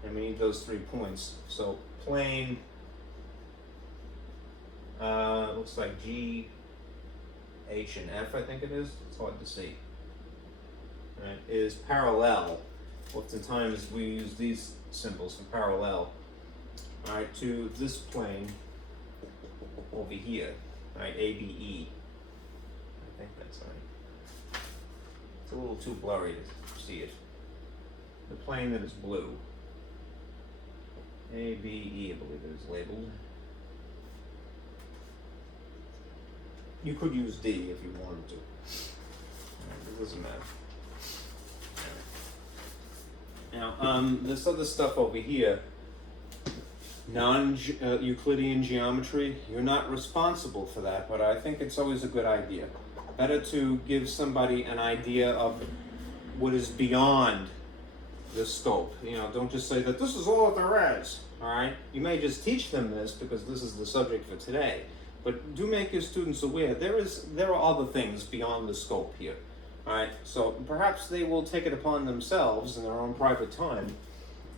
and we need those 3 points. So plane, looks like G, H, and F, I think it is. It's hard to see. Right, is parallel. Oftentimes we use these symbols for parallel. All right, to this plane over here, right, ABE. I think that's right. It's a little too blurry to see it. The plane that is blue, ABE, I believe it is labeled. You could use D if you wanted to. It doesn't matter. Now, this other stuff over here, non-Euclidean geometry, you're not responsible for that, but I think it's always a good idea. Better to give somebody an idea of what is beyond the scope. You know, don't just say that this is all that there is, all right? You may just teach them this because this is the subject for today, but do make your students aware there are other things beyond the scope here. All right, so perhaps they will take it upon themselves in their own private time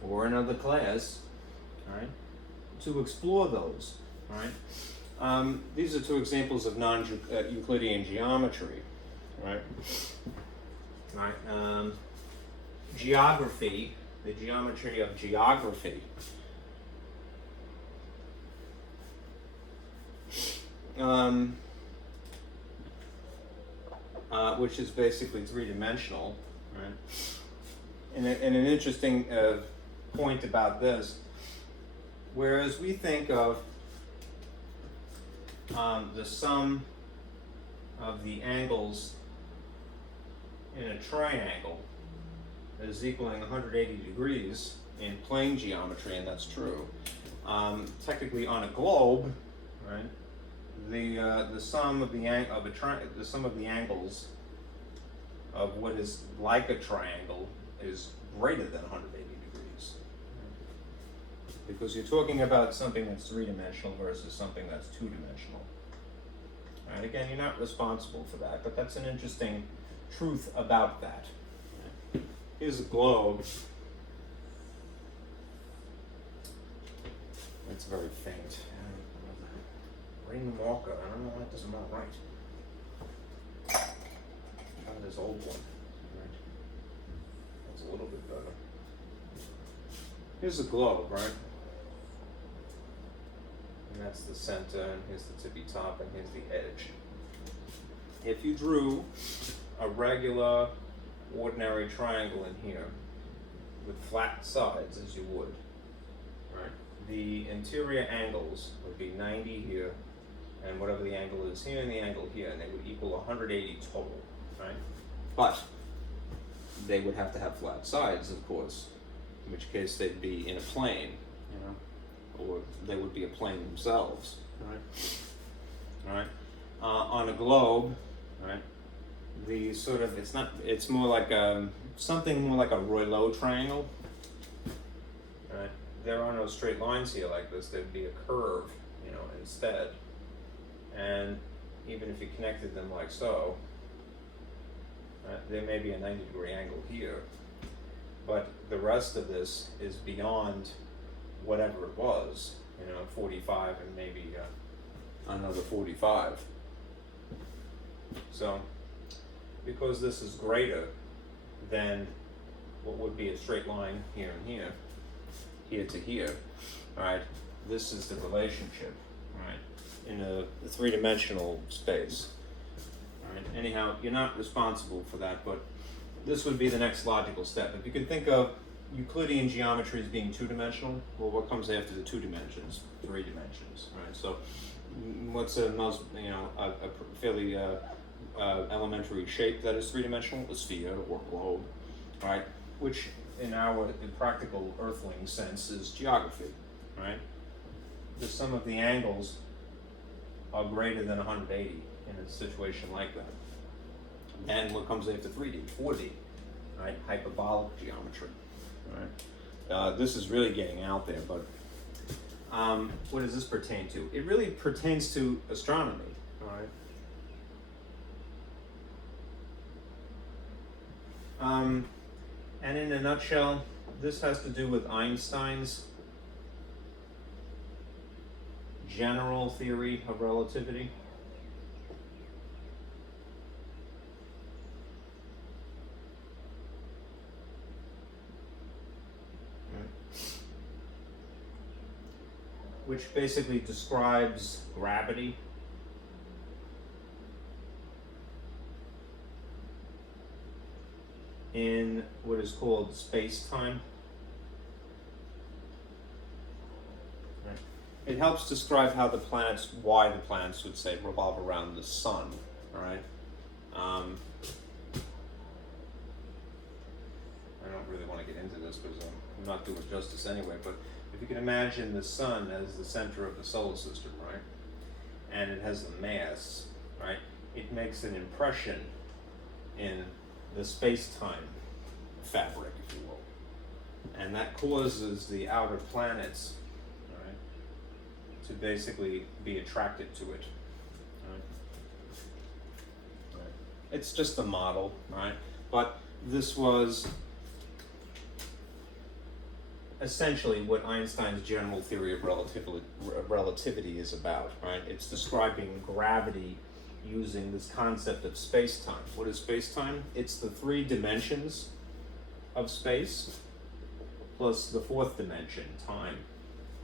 or in another class, all right, to explore those, all right. These are two examples of non-Euclidean geometry, right? All right. Geography, the geometry of geography. Which is basically three-dimensional, right? And an interesting point about this, whereas we think of the sum of the angles in a triangle as equaling 180 degrees in plane geometry, and that's true. Technically, on a globe, right? The sum of the sum of the angles of what is like a triangle is greater than 180 degrees, because you're talking about something that's three-dimensional versus something that's two-dimensional. And again, you're not responsible for that, but that's an interesting truth about that. Here's a globe. It's very faint. Ring marker. I don't know why it doesn't mark right. Try this old one. Right. That's a little bit better. Here's a globe, right? And that's the center, and here's the tippy top, and here's the edge. If you drew a regular, ordinary triangle in here with flat sides, as you would, right? The interior angles would be 90 here, and whatever the angle is here and the angle here, and they would equal 180 total, right? But they would have to have flat sides, of course, in which case they'd be in a plane, you know, or they would be a plane themselves, right? All right. On a globe, right? The sort of it's more like something more like a Reuleaux triangle, right? There are no straight lines here like this. There'd be a curve, you know, instead. And even if you connected them like so, there may be a 90-degree angle here, but the rest of this is beyond whatever it was, 45 and maybe another 45. So, because this is greater than what would be a straight line here and here to here, all right, this is the relationship, all right, in a three-dimensional space. All right. Anyhow, you're not responsible for that, but this would be the next logical step. If you can think of Euclidean geometry as being two-dimensional, well, what comes after the 2 dimensions? 3 dimensions, right? So, what's a most, a fairly elementary shape that is 3-dimensional? A sphere or globe, right? Which, in our practical earthling sense, is geography, right? The sum of the angles are greater than 180 in a situation like that. And what comes after 3D? 4D, right? Hyperbolic geometry, right? This is really getting out there, but what does this pertain to? It really pertains to astronomy, all right? And in a nutshell, this has to do with Einstein's general theory of relativity. Which basically describes gravity in what is called space-time. Right. It helps describe how why the planets would say revolve around the sun. All right. I don't really want to get into this because I'm not doing justice anyway, but if you can imagine the sun as the center of the solar system, right, and it has the mass, right, it makes an impression in the space-time fabric, if you will, and that causes the outer planets, right, to basically be attracted to it. Right. It's just a model, right, but this was essentially what Einstein's general theory of relativity is about, right? It's describing gravity using this concept of space-time. What is space-time? It's the 3 dimensions of space plus the 4th dimension, time,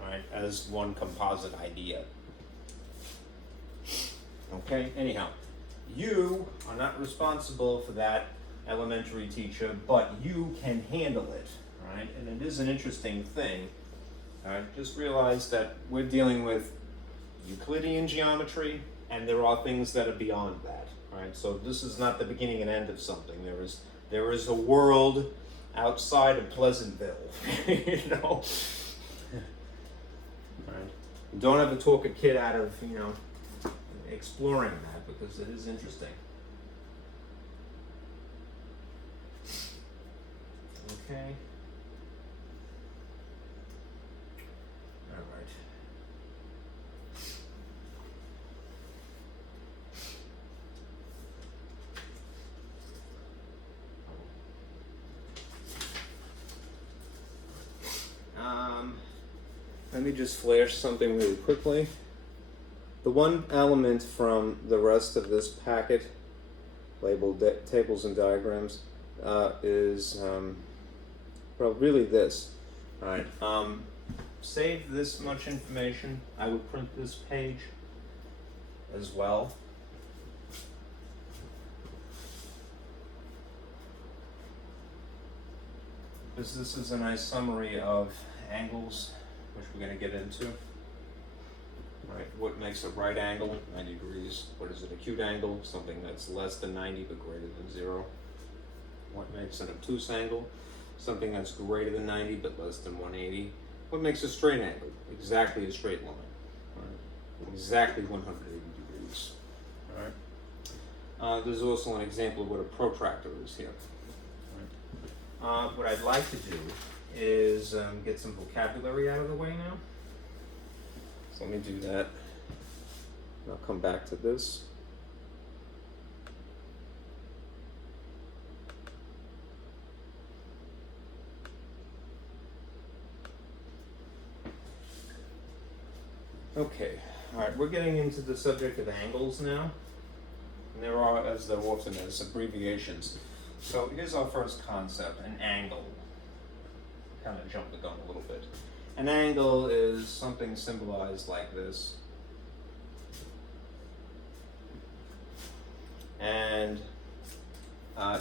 right, as one composite idea. Okay, anyhow, you are not responsible for that, elementary teacher, but you can handle it. Right? And it is an interesting thing. Just realize that we're dealing with Euclidean geometry, and there are things that are beyond that. Right? So this is not the beginning and end of something. There is a world outside of Pleasantville. Right? Don't ever talk a kid out of exploring that, because it is interesting. Okay. Let me just flash something really quickly. The one element from the rest of this packet, labeled tables and diagrams, is, well, really this. All right. Save this much information. I would print this page as well. This is a nice summary of angles, which we're going to get into. Right, what makes a right angle? 90 degrees. What is an acute angle? Something that's less than 90 but greater than 0. What makes an obtuse angle? Something that's greater than 90 but less than 180. What makes a straight angle? Exactly a straight line. Right? Exactly 180 degrees. All right. There's also an example of what a protractor is here. What I'd like to do is get some vocabulary out of the way now. So let me do that. I'll come back to this. Okay, alright, we're getting into the subject of angles now. And there are, as there often is, abbreviations. So here's our first concept, an angle. Kind of jump the gun a little bit. An angle is something symbolized like this. And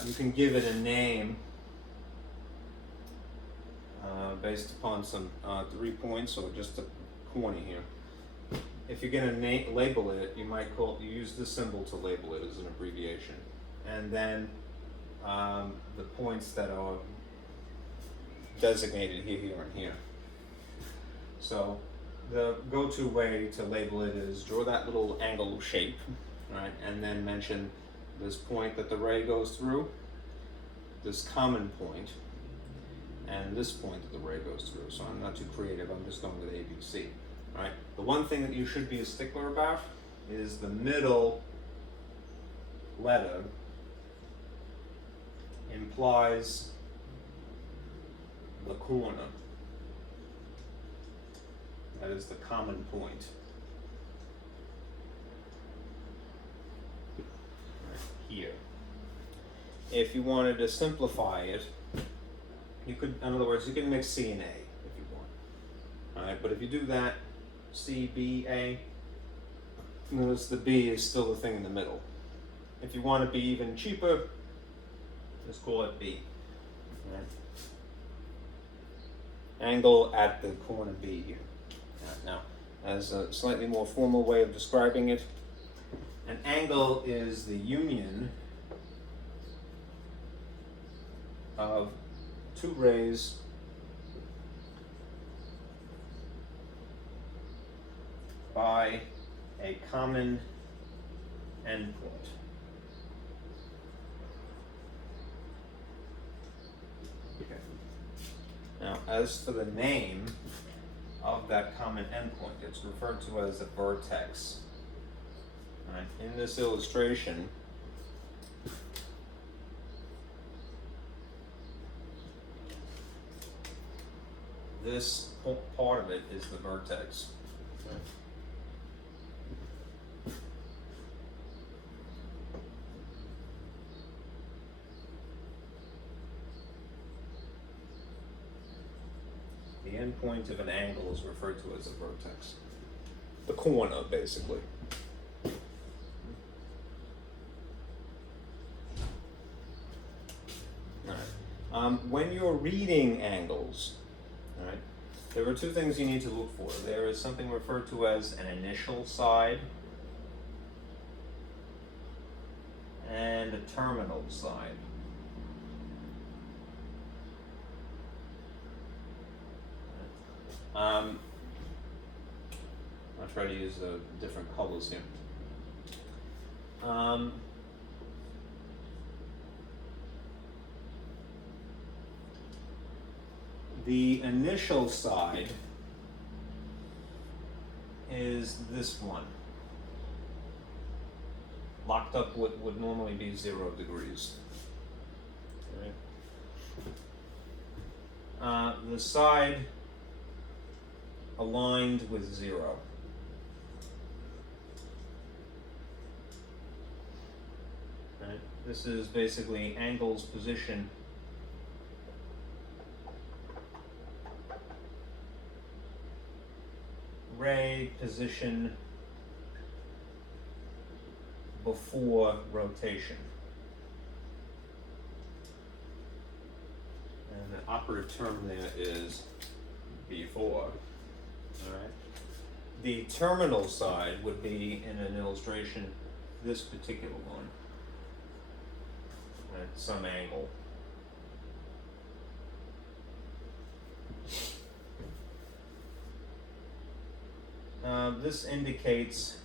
you can give it a name based upon some 3 points or just a corner here. If you're going to label it, you use this symbol to label it as an abbreviation. And then the points that are designated here, here, and here. So the go-to way to label it is draw that little angle shape, right? And then mention this point that the ray goes through, this common point, and this point that the ray goes through. So I'm not too creative, I'm just going with A, B, C, right? The one thing that you should be a stickler about is the middle letter implies the corner. That is the common point. Right here. If you wanted to simplify it, you could, in other words, you can mix C and A if you want. Alright, but if you do that, C, B, A, notice the B is still the thing in the middle. If you want to be even cheaper, just call it B. Right. Angle at the corner B here. Now, as a slightly more formal way of describing it, an angle is the union of two rays by a common endpoint. Okay. Now, as for the name of that common endpoint, it's referred to as a vertex. Right. In this illustration, this part of it is the vertex. Okay. The endpoint of an angle is referred to as a vertex. The corner, basically. All right. When you're reading angles, all right, there are two things you need to look for. There is something referred to as an initial side and a terminal side. I'll try to use different colors here. The initial side is this one. Locked up would normally be 0 degrees. Right. The side aligned with 0. Right. This is basically angle's position ray position before rotation. And the operative term there is before. All right. The terminal side would be, in an illustration, this particular one at some angle. This indicates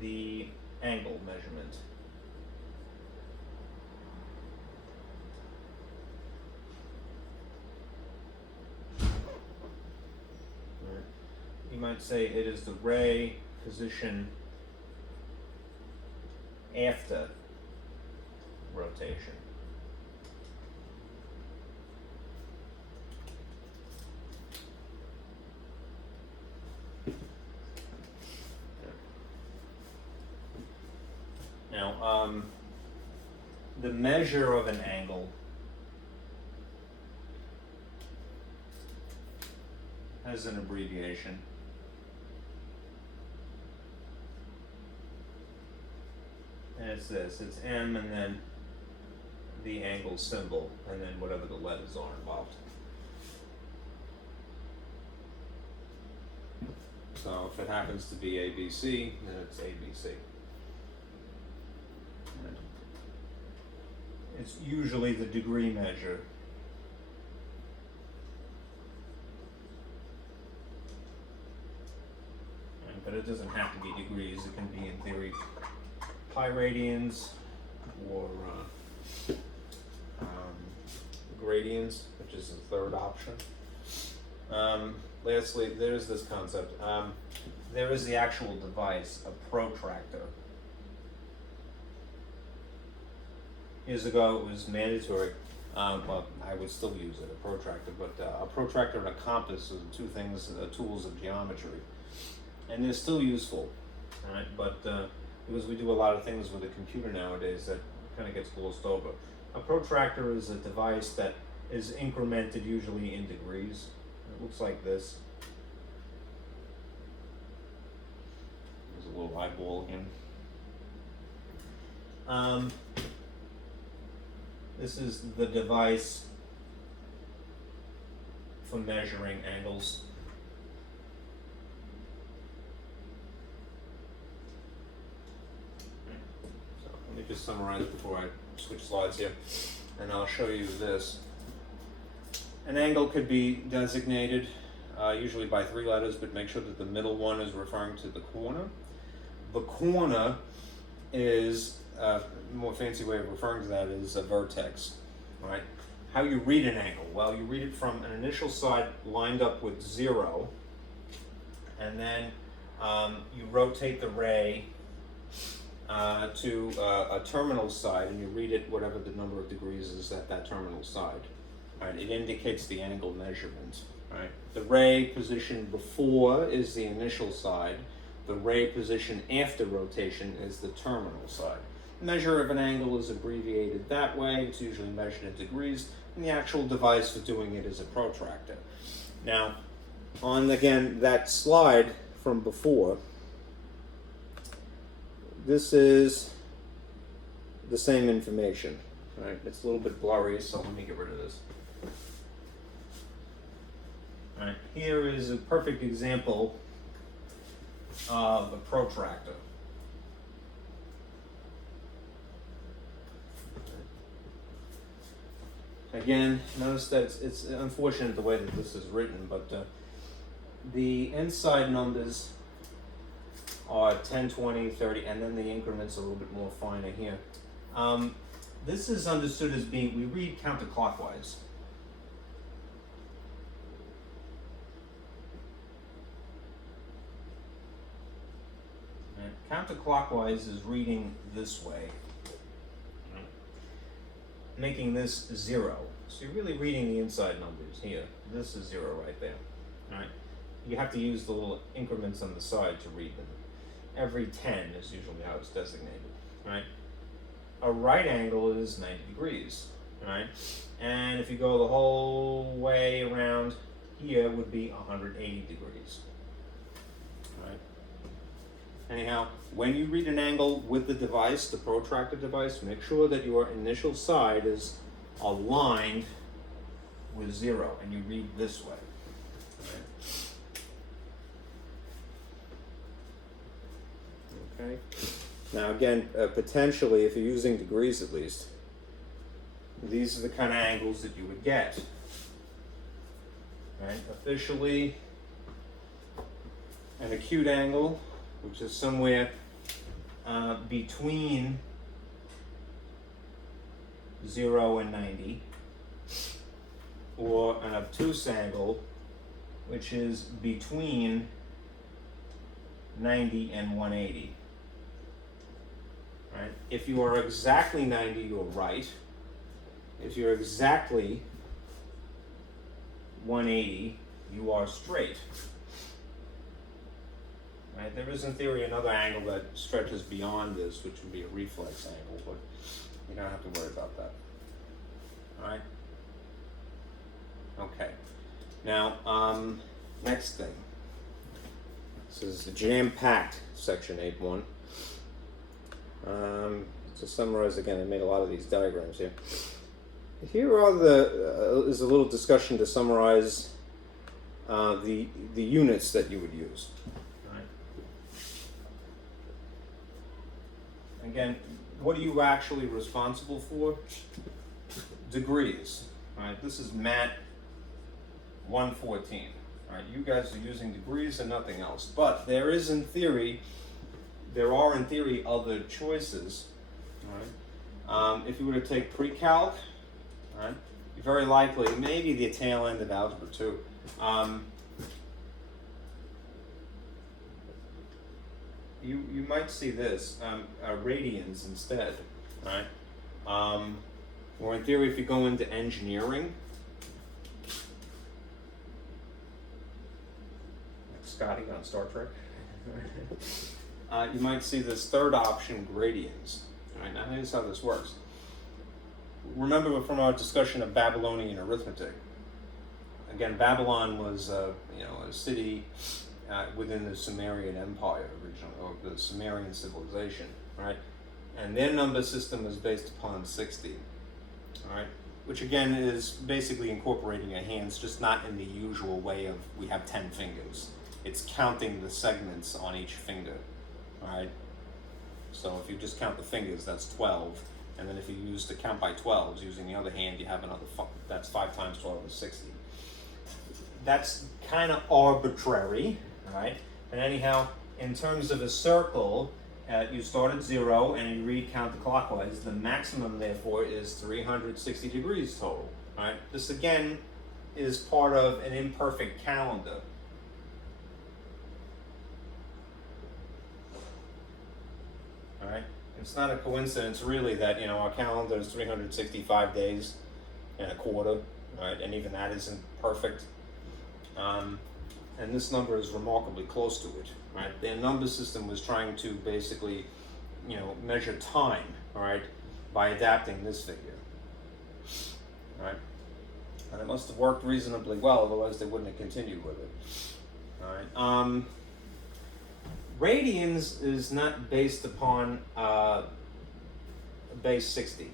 the angle measurement. You might say it is the ray position after rotation. Now, the measure of an angle has an abbreviation. And it's this, it's M and then the angle symbol, and then whatever the letters are involved. So if it happens to be ABC, then it's ABC. And it's usually the degree measure. But it doesn't have to be degrees, it can be in theory pi radians or gradients, which is the third option. Lastly, there's this concept. There is the actual device, a protractor. Years ago it was mandatory, but I would still use it, a protractor, but a protractor and a compass are two things, tools of geometry. And they're still useful, right? But because we do a lot of things with a computer nowadays, that kind of gets glossed over. A protractor is a device that is incremented usually in degrees. It looks like this. There's a little eyeball again. This is the device for measuring angles. Let me just summarize before I switch slides here, and I'll show you this. An angle could be designated usually by 3 letters, but make sure that the middle one is referring to the corner. The corner is, a more fancy way of referring to that is a vertex, right? How you read an angle? Well, you read it from an initial side lined up with 0, and then you rotate the ray to a terminal side, and you read it whatever the number of degrees is at that terminal side. Right? It indicates the angle measurement. Right? The ray position before is the initial side. The ray position after rotation is the terminal side. The measure of an angle is abbreviated that way. It's usually measured in degrees, and the actual device for doing it is a protractor. Now, on again that slide from before, this is the same information, right? It's a little bit blurry, so let me get rid of this. All right, here is a perfect example of a protractor. Again, notice that it's unfortunate the way that this is written, but the inside numbers are 10, 20, 30, and then the increments are a little bit more finer here. This is understood as being, we read counterclockwise. And counterclockwise is reading this way, making this 0. So you're really reading the inside numbers here. This is 0 right there. All right. You have to use the little increments on the side to read them. Every 10 is usually how it's designated, right? A right angle is 90 degrees, right? And if you go the whole way around here, would be 180 degrees, right? Anyhow, when you read an angle with the device, the protractor device, make sure that your initial side is aligned with 0, and you read this way, right? Okay. Now again, potentially, if you're using degrees at least, these are the kind of angles that you would get. Right? Officially, an acute angle, which is somewhere between 0 and 90, or an obtuse angle, which is between 90 and 180. Right? If you are exactly 90, you're right. If you're exactly 180, you are straight. Right? There is in theory another angle that stretches beyond this, which would be a reflex angle, but you don't have to worry about that. All right. Okay. Now, next thing. This is the jam-packed section 8.1. To summarize again, I made a lot of these diagrams here. Here are is a little discussion to summarize the units that you would use. All right. Again, what are you actually responsible for? Degrees. All right. This is MAT-114. All right. You guys are using degrees and nothing else. But there are in theory other choices. All right. If you were to take pre-calc, all right, you're very likely, maybe the tail end of algebra 2. You might see this, radians instead, right? Or in theory, if you go into engineering, like Scotty on Star Trek, you might see this third option, gradients. All right, now here's how this works. Remember from our discussion of Babylonian arithmetic. Again, Babylon was a city within the Sumerian Empire originally, or the Sumerian civilization, right? And their number system was based upon 60, all right? Which again is basically incorporating a hands, just not in the usual way of we have 10 fingers. It's counting the segments on each finger, all right? So if you just count the fingers, that's 12. And then if you use to count by 12s, using the other hand, you have another, that's 5 times 12 is 60. That's kind of arbitrary, right? And anyhow, in terms of a circle, you start at 0 and you read counterclockwise. The maximum, therefore, is 360 degrees total, right? This, again, is part of an imperfect calendar. All right? It's not a coincidence, really, that, our calendar is 365 days and a quarter, right? And even that isn't perfect. And this number is remarkably close to it, right? Their number system was trying to basically, measure time, all right, by adapting this figure, all right? And it must have worked reasonably well, otherwise they wouldn't have continued with it, all right? Radians is not based upon base 60,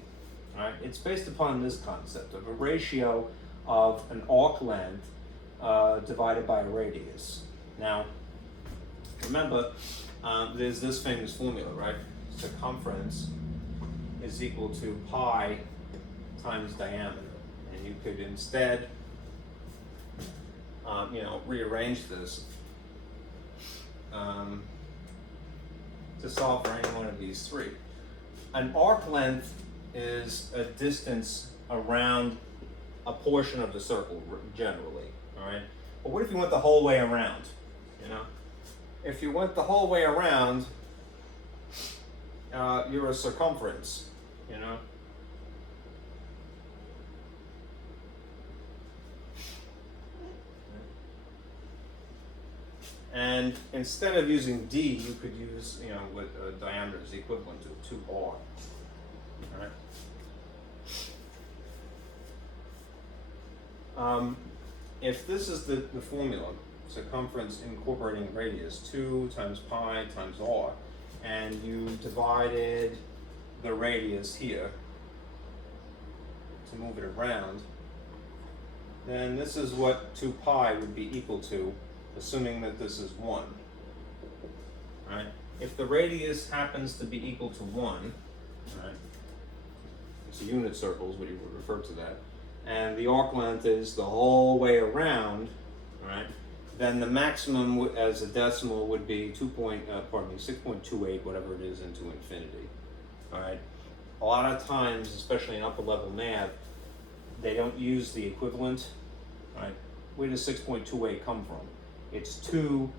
all right? It's based upon this concept of a ratio of an arc length divided by a radius. Now, remember, there's this famous formula, right? Circumference is equal to pi times diameter. And you could instead, rearrange this to solve for any one of these three. An arc length is a distance around a portion of the circle, generally. All right. But what if you went the whole way around? If you went the whole way around, you're a circumference. And instead of using D, you could use, what diameter is equivalent to 2R. All right. If this is the formula, circumference incorporating radius, 2 times pi times r, and you divided the radius here to move it around, then this is what 2 pi would be equal to, assuming that this is 1. Right? If the radius happens to be equal to 1, right, it's a unit circle is what you would refer to that, and the arc length is the whole way around, right, then the maximum as a decimal would be 6.28, whatever it is, into infinity. All right. A lot of times, especially in upper level math, they don't use the equivalent. Right. Where does 6.28 come from? It's 2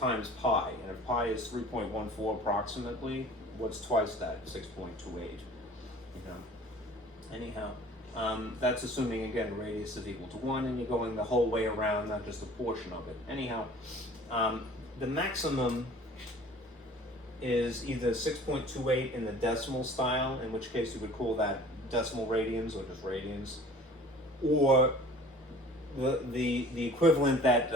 times pi, and if pi is 3.14 approximately, what's twice that? 6.28. Anyhow. That's assuming, again, radius is equal to 1, and you're going the whole way around, not just a portion of it. Anyhow, the maximum is either 6.28 in the decimal style, in which case you would call that decimal radians or just radians, or the equivalent that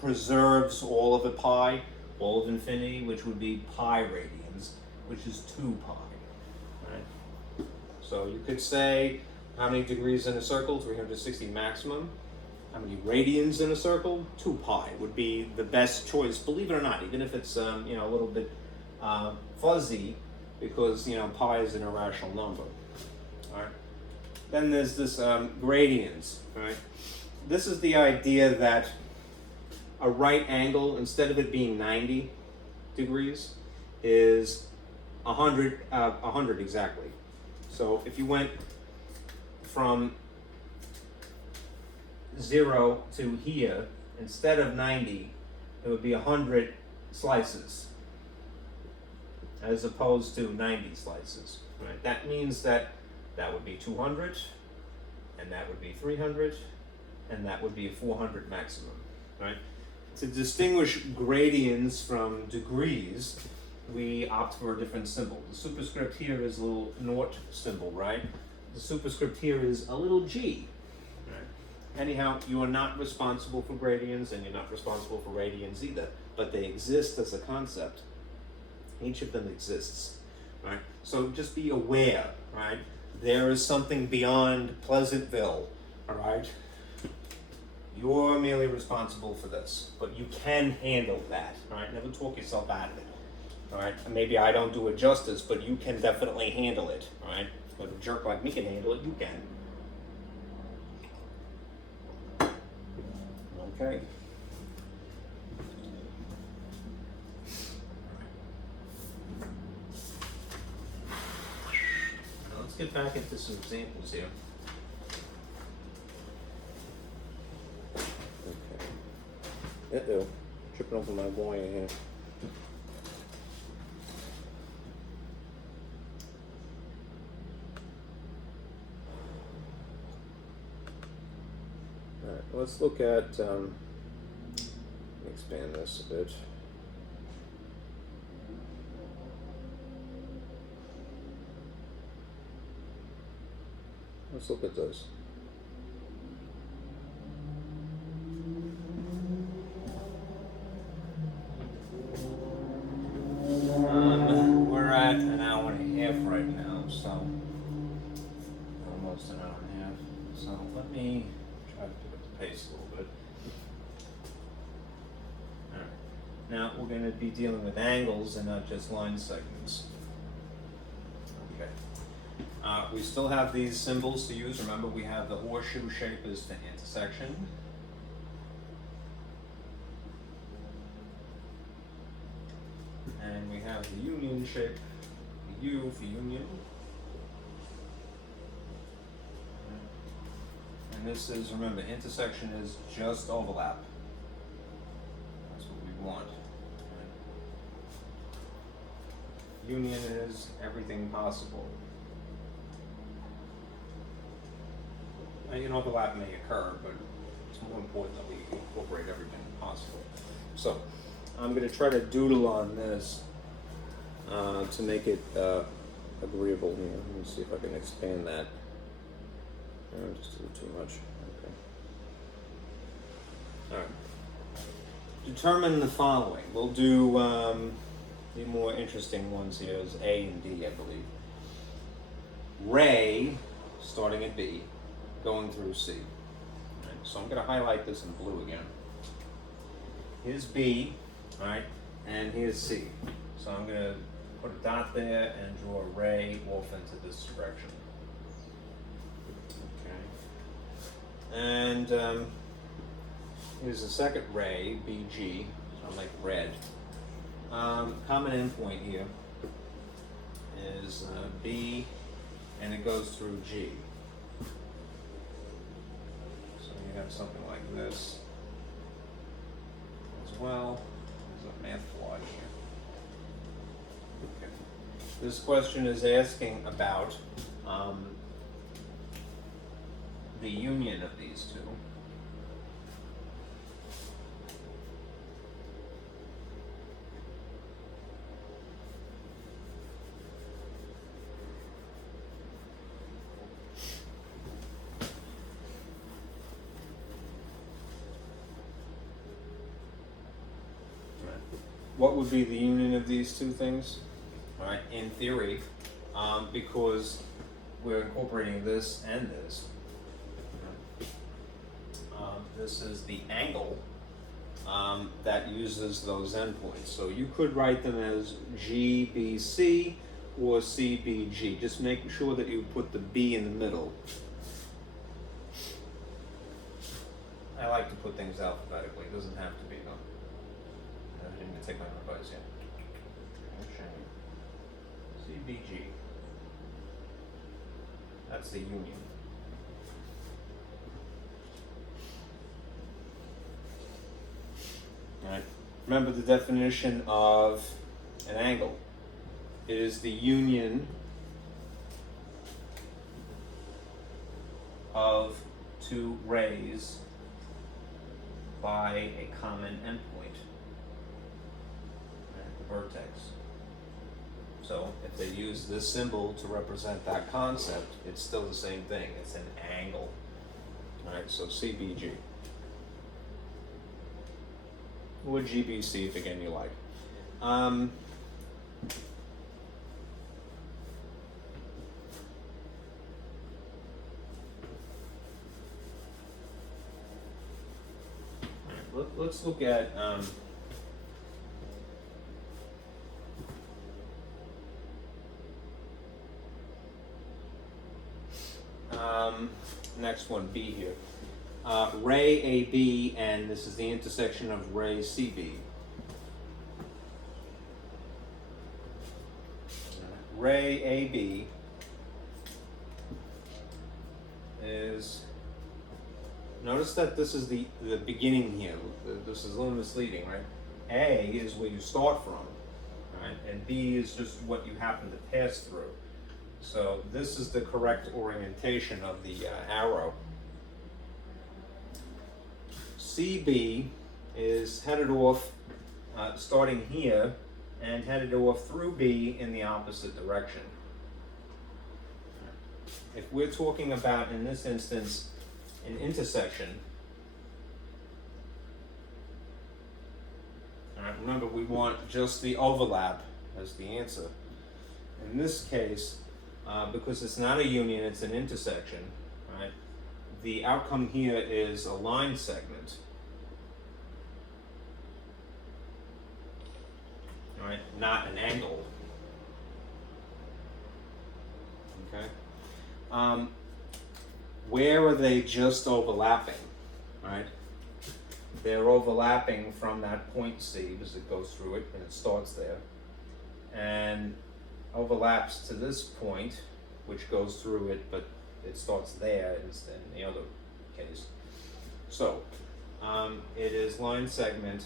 preserves all of a pi, all of infinity, which would be pi radians, which is 2 pi. Right? So you could say how many degrees in a circle, 360 maximum. How many radians in a circle? 2 pi would be the best choice, believe it or not, even if it's a little bit fuzzy, because pi is an irrational number. All right. Then there's this gradients. Right. This is the idea that a right angle, instead of it being 90 degrees, is 100 exactly. So if you went from 0 to here, instead of 90, it would be 100 slices, as opposed to 90 slices. Right? That means that would be 200, and that would be 300, and that would be a 400 maximum. Right? To distinguish gradients from degrees, we opt for a different symbol. The superscript here is a little naught symbol, right? The superscript here is a little g. Right? Anyhow, you are not responsible for gradients, and you're not responsible for radians either, but they exist as a concept. Each of them exists, right? So just be aware, right? There is something beyond Pleasantville, all right? You're merely responsible for this, but you can handle that, all right? Never talk yourself out of it, all right? And maybe I don't do it justice, but you can definitely handle it, all right? But a jerk like me can handle it, you can. Okay. Now let's get back into some examples here. Okay. Uh-oh. Tripping over my wire here. Alright, let's look at, expand this a bit. Let's look at this. We're at an hour and a half right now, so almost an hour and a half. So let me try to pick up the pace a little bit. All right. Now we're going to be dealing with angles and not just line segments. Okay. We still have these symbols to use. Remember, we have the horseshoe shape as the intersection. And we have the union shape, the U for union. And this is, remember, intersection is just overlap. That's what we want. Right? Union is everything possible. An overlap may occur, but it's more important that we incorporate everything possible. So, I'm going to try to doodle on this to make it agreeable here. Let me see if I can expand that. Just a little too much. Okay. All right. Determine the following. We'll do the more interesting ones here is A and D, I believe. Ray, starting at B, going through C. Right, so I'm going to highlight this in blue again. Here's B, right, and here's C. So I'm going to put a dot there and draw a ray off into this direction. Okay. And here's the second ray, BG, so I'll make red. Common endpoint here is B, and it goes through G. So you have something like this as well. There's a math flaw here. Okay. This question is asking about the union of these two. what would be the union of these two things? All right, in theory, because we're incorporating this and this. This is the angle that uses those endpoints. So you could write them as GBC or CBG. Just make sure that you put the B in the middle. I like to put things alphabetically. It doesn't have to be, though. I didn't even take my advice yet. CBG. That's the union. All right. Remember the definition of an angle. It is the union of two rays by a common endpoint, right, the vertex. So if they use this symbol to represent that concept, it's still the same thing. It's an angle. All right, so CBG. Or GBC if again you like. Let's look at next one, B here. Ray AB, and this is the intersection of ray CB. Ray AB is, notice that this is the beginning here. This is a little misleading, right? A is where you start from, right? And B is just what you happen to pass through. So this is the correct orientation of the arrow. CB is headed off, starting here, and headed off through B in the opposite direction. If we're talking about, in this instance, an intersection, all right, remember we want just the overlap as the answer. In this case, because it's not a union, it's an intersection, right? The outcome here is a line segment. All right, not an angle. Okay. Where are they just overlapping? Right? They're overlapping from that point C because it goes through it and it starts there, and overlaps to this point, which goes through it, but it starts there instead in the other case. So it is line segment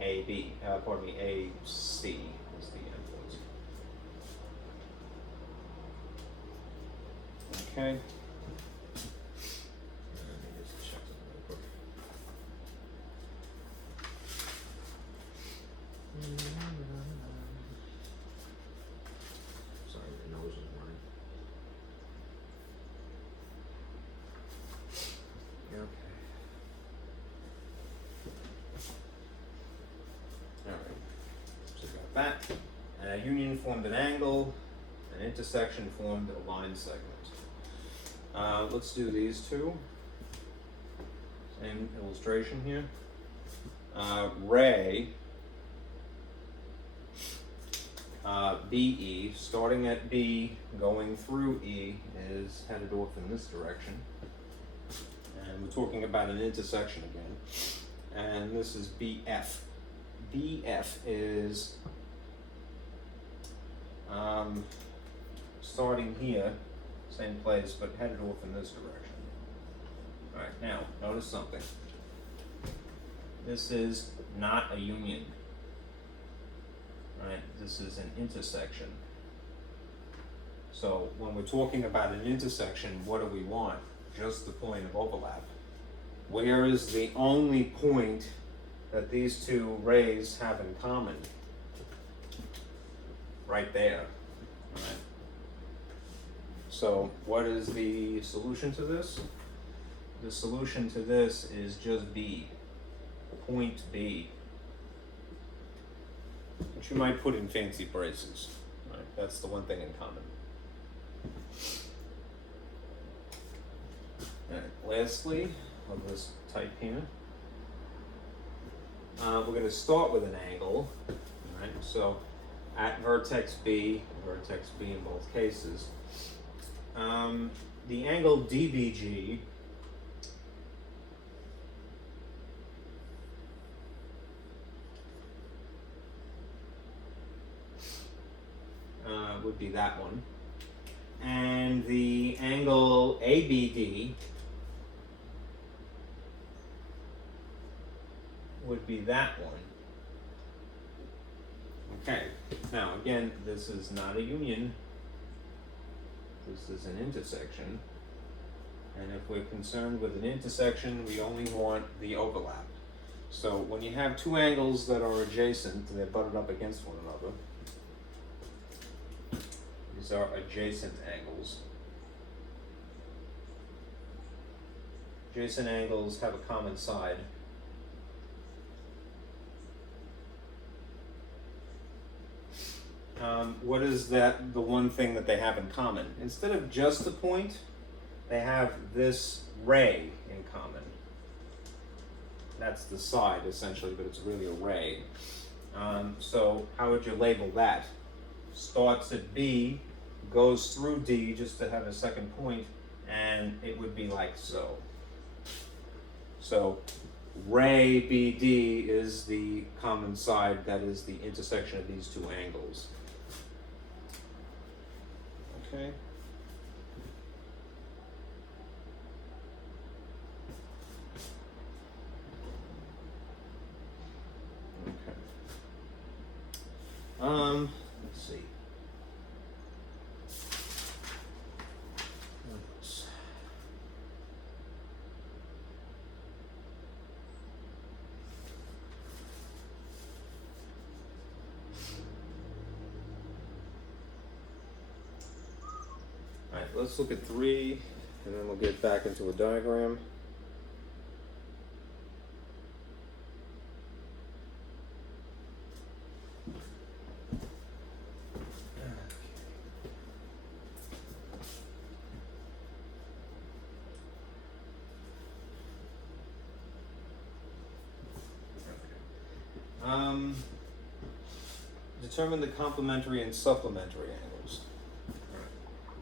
AB, AC is the endpoint. Okay. Let me just check something real quick. Sorry, my nose is running. Okay. Alright, so we got that. And a union formed an angle, an intersection formed a line segment. Let's do these two. Same illustration here. Ray, BE, starting at B, going through E, is headed off in this direction. And we're talking about an intersection again. And this is BF. BF is starting here, same place, but headed off in this direction. All right, now, notice something. This is not a union. Right, this is an intersection. So when we're talking about an intersection, what do we want? Just the point of overlap. Where is the only point that these two rays have in common? Right there. All right. So what is the solution to this? The solution to this is just B, point B. which you might put in fancy braces. Right? That's the one thing in common. All right. Lastly, of this type here, we're going to start with an angle. Right? So at vertex B in both cases, the angle DBG would be that one, and the angle ABD would be that one. Okay, now again, this is not a union, this is an intersection, and if we're concerned with an intersection, we only want the overlap. So when you have two angles that are adjacent, they're butted up against one another. These are adjacent angles. Adjacent angles have a common side. What is that, the one thing that they have in common? Instead of just a point, they have this ray in common. That's the side, essentially, but it's really a ray. So how would you label that? Starts at B, goes through D just to have a second point, and it would be like so. So ray BD is the common side, that is the intersection of these two angles. Okay. Let's see. All right, let's look at 3, and then we'll get back into a diagram. Determine the complementary and supplementary angles.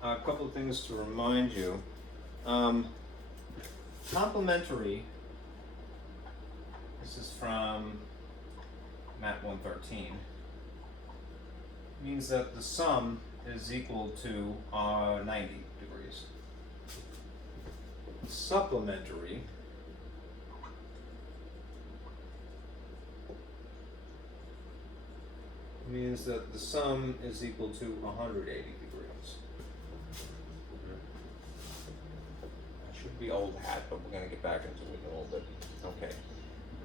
A couple of things to remind you. Complementary, this is from MAT-114, means that the sum is equal to 90 degrees. Supplementary means that the sum is equal to 180 degrees. That should be old hat, but we're going to get back into it in a little bit. Okay.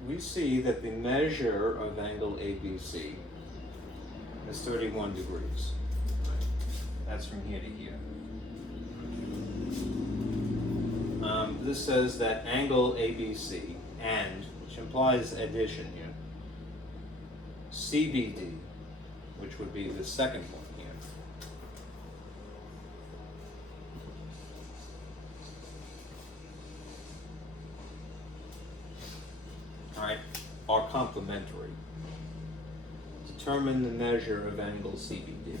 We see that the measure of angle ABC is 31 degrees. That's from here to here. This says that angle ABC, and, which implies addition here, CBD, which would be the second one here, all right, are complementary. Determine the measure of angle CBD.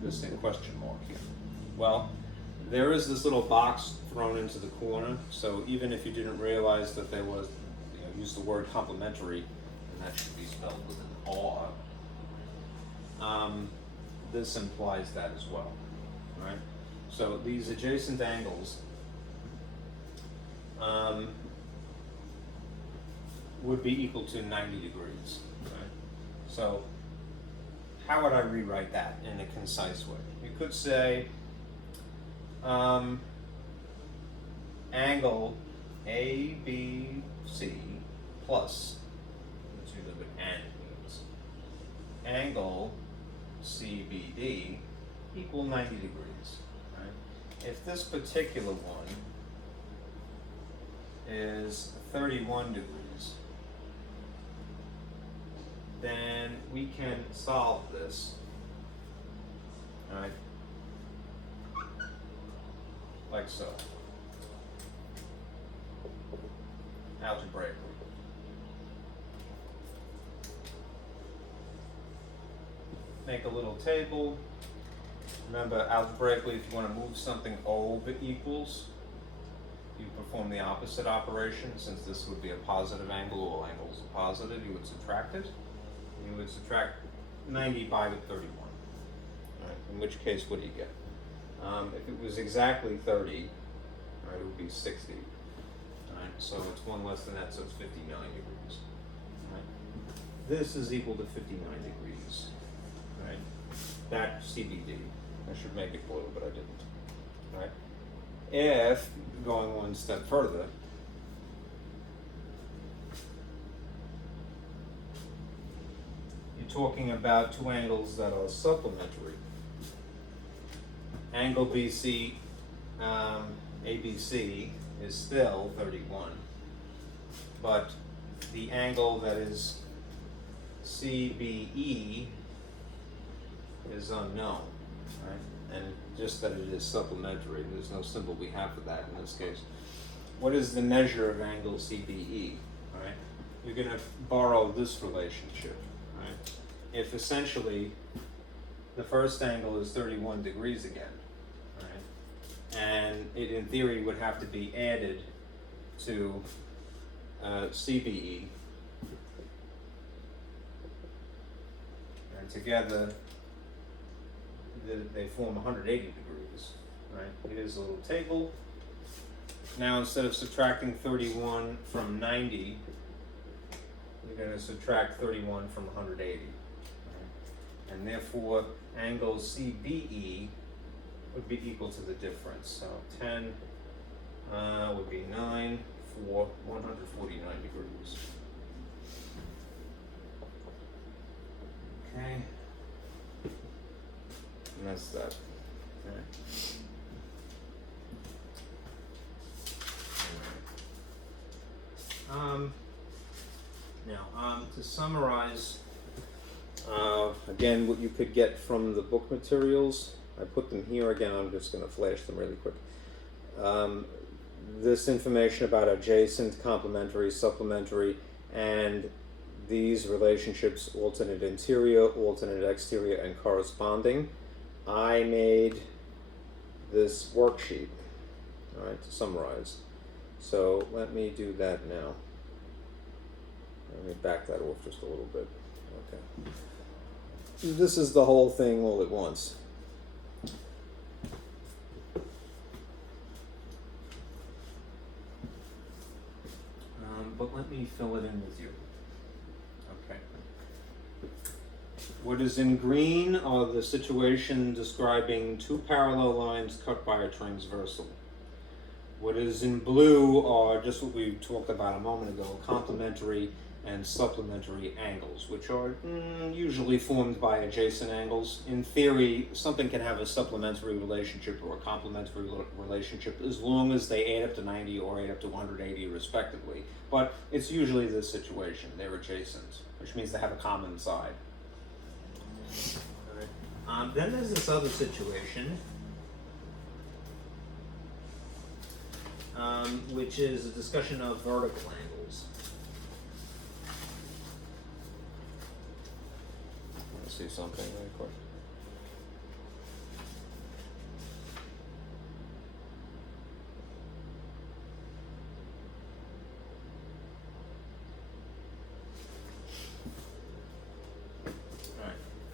This in question mark here. Well, there is this little box thrown into the corner, so even if you didn't realize that there was, use the word complementary, and that should be spelled with an R. This implies that as well, right? So these adjacent angles would be equal to 90 degrees, right? So how would I rewrite that in a concise way? You could say angle ABC plus, that's usually what and means, angle CBD equal 90 degrees, right? If this particular one is 31 degrees, then and we can solve this, all right, like so, algebraically. Make a little table. Remember, algebraically, if you want to move something over equals, you perform the opposite operation. Since this would be a positive angle, all angles are positive, you would subtract it. You would subtract 90 by 31. Right? In which case, what do you get? If it was exactly 30, right, it would be 60. Right? So it's one less than that, so it's 59 degrees. Right? This is equal to 59 degrees. Right? That CBD. I should make it blue, but I didn't. Right? If, going one step further, you're talking about two angles that are supplementary. Angle BC, ABC is still 31, but the angle that is CBE is unknown, right? And just that it is supplementary, there's no symbol we have for that in this case. What is the measure of angle CBE, right? You're going to borrow this relationship, right? If essentially the first angle is 31 degrees again, right? And it in theory would have to be added to CBE, and together they form 180 degrees, right? Here's a little table. Now instead of subtracting 31 from 90, you're going to subtract 31 from 180. Right? And therefore, angle CBE would be equal to the difference. So 10 would be 9 for 149 degrees. Okay. And that's that. Okay. Now, to summarize, again, what you could get from the book materials, I put them here again. I'm just going to flash them really quick. This information about adjacent, complementary, supplementary, and these relationships, alternate interior, alternate exterior, and corresponding. I made this worksheet, all right, to summarize. So let me do that now. Let me back that off just a little bit. Okay. This is the whole thing all at once. But let me fill it in with you. Okay. What is in green are the situation describing two parallel lines cut by a transversal. What is in blue are just what we talked about a moment ago, complementary and supplementary angles, which are usually formed by adjacent angles. In theory, something can have a supplementary relationship or a complementary relationship as long as they add up to 90 or add up to 180 respectively. But it's usually this situation. They're adjacent, which means they have a common side. Then there's this other situation, which is a discussion of vertical angles. Let's see something really quick.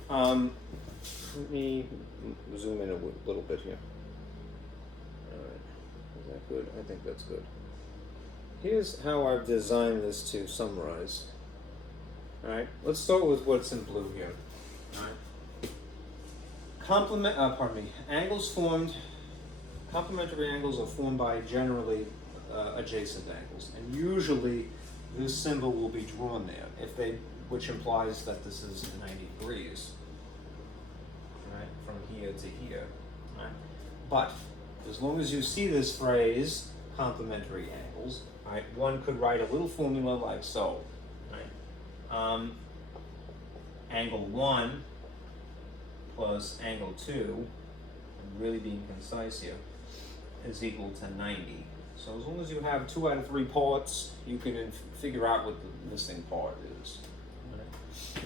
All right. Let me zoom in a little bit here. All right. Is that good? I think that's good. Here's how I've designed this to summarize. All right. Let's start with what's in blue here. All right. Angles formed. Complementary angles are formed by generally adjacent angles, and usually this symbol will be drawn there, which implies that this is 90 degrees. Right, from here to here. Right? But as long as you see this phrase, complementary angles, right, one could write a little formula like so. Right? angle 1 plus angle 2, I'm really being concise here, is equal to 90. So as long as you have 2 out of 3 parts, you can figure out what the missing part is. Right.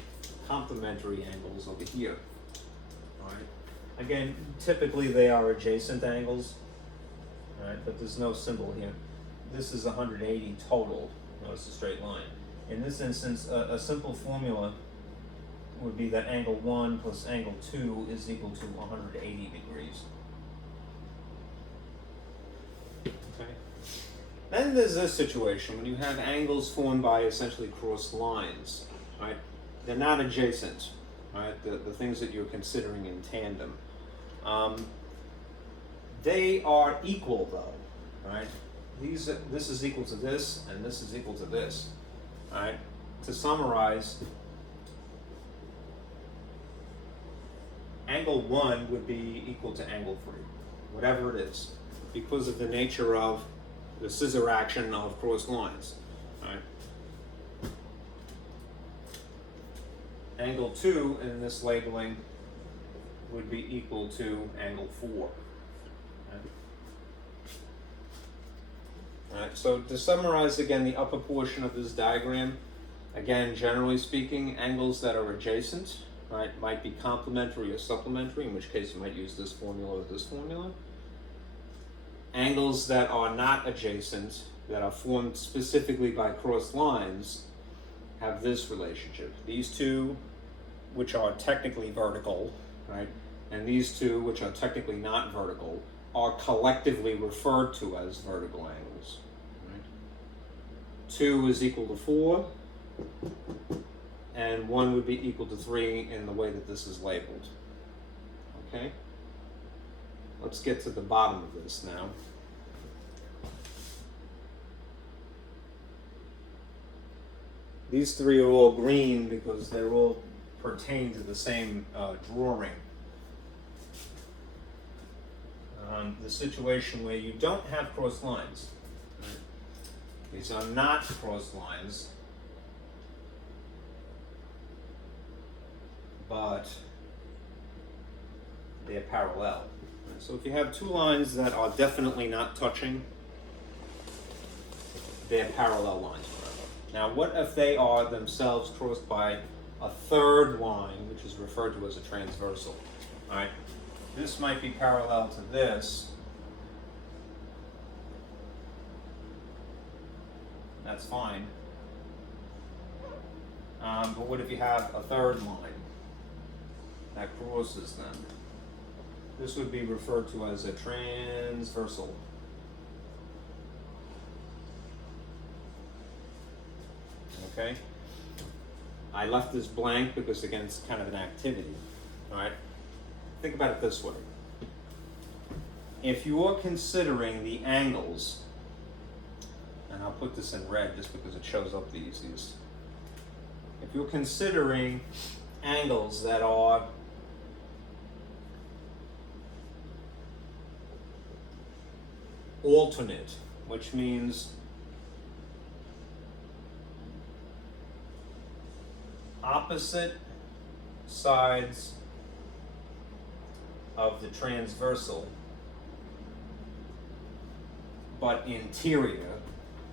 Complementary angles over here. All right. Again, typically they are adjacent angles, right? But there's no symbol here. This is 180 total. It's a straight line. In this instance, a simple formula would be that angle 1 plus angle 2 is equal to 180 degrees. Okay. Then there's this situation when you have angles formed by essentially crossed lines, right? They're not adjacent, right? The things that you're considering in tandem. They are equal though, right? This is equal to this, and this is equal to this, right? To summarize, angle 1 would be equal to angle 3, whatever it is, because of the nature of the scissor action of crossed lines, right? Angle 2 in this labeling would be equal to angle 4. Right? All right, so to summarize again the upper portion of this diagram, again, generally speaking, angles that are adjacent, right, might be complementary or supplementary, in which case you might use this formula or this formula. Angles that are not adjacent, that are formed specifically by crossed lines, have this relationship. These two, which are technically vertical, right, and these two, which are technically not vertical, are collectively referred to as vertical angles. Right? 2 is equal to 4, and 1 would be equal to 3 in the way that this is labeled. Okay? Let's get to the bottom of this now. These 3 are all green because they're all pertain to the same drawing. The situation where you don't have crossed lines. Right? These are not crossed lines, but they're parallel. So if you have 2 lines that are definitely not touching, they're parallel lines forever. Now, what if they are themselves crossed by a third line, which is referred to as a transversal? All right, this might be parallel to this. That's fine. But what if you have a third line that crosses them? This would be referred to as a transversal. Okay? I left this blank because, again, it's kind of an activity. All right? Think about it this way. If you're considering the angles, and I'll put this in red just because it shows up the easiest. If you're considering angles that are alternate, which means opposite sides of the transversal, but interior,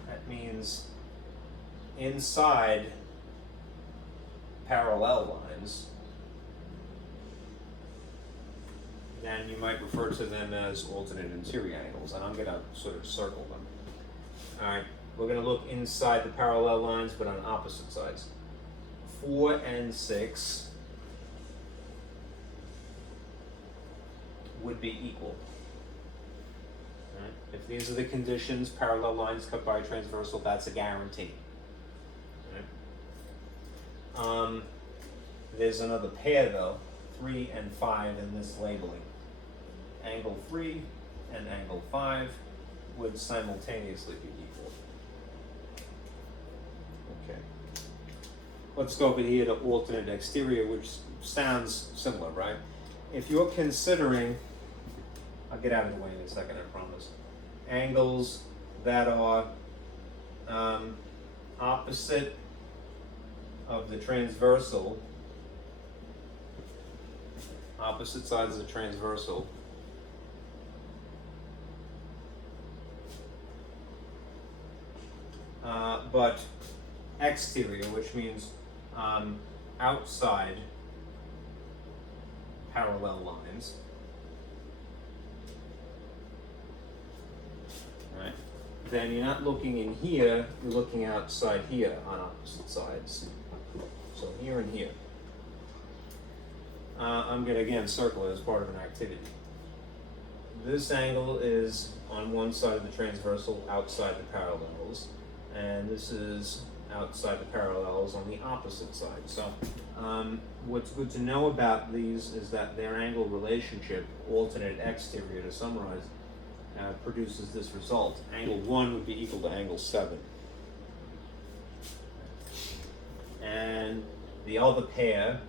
that means inside parallel lines, then you might refer to them as alternate interior angles, and I'm going to sort of circle them. All right, we're going to look inside the parallel lines, but on opposite sides. 4 and 6 would be equal. All right? If these are the conditions, parallel lines cut by a transversal, that's a guarantee. All right? There's another pair though, 3 and 5 in this labeling. Angle 3 and angle 5 would simultaneously be equal. Okay. Let's go over here to alternate exterior, which sounds similar, right? If you're considering, I'll get out of the way in a second, I promise, angles that are opposite of the transversal, opposite sides of the transversal. But exterior, which means outside parallel lines. Right. Then you're not looking in here, you're looking outside here on opposite sides. So here and here. I'm going to again circle it as part of an activity. This angle is on one side of the transversal outside the parallels, and this is outside the parallels on the opposite side. So what's good to know about these is that their angle relationship, alternate exterior to summarize, produces this result. Angle 1 would be equal to angle 7. And the other pair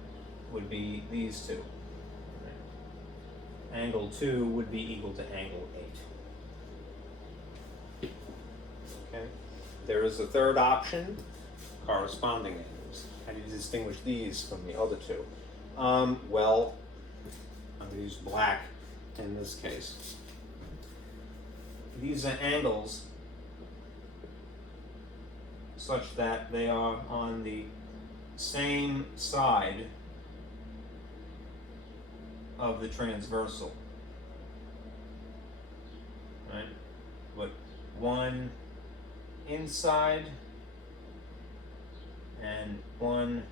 would be these two. Angle 2 would be equal to angle 8. Okay. There is a third option, corresponding angles. How do you distinguish these from the other two? Well, I'm going to use black in this case. These are angles such that they are on the same side of the transversal, right? But one inside and one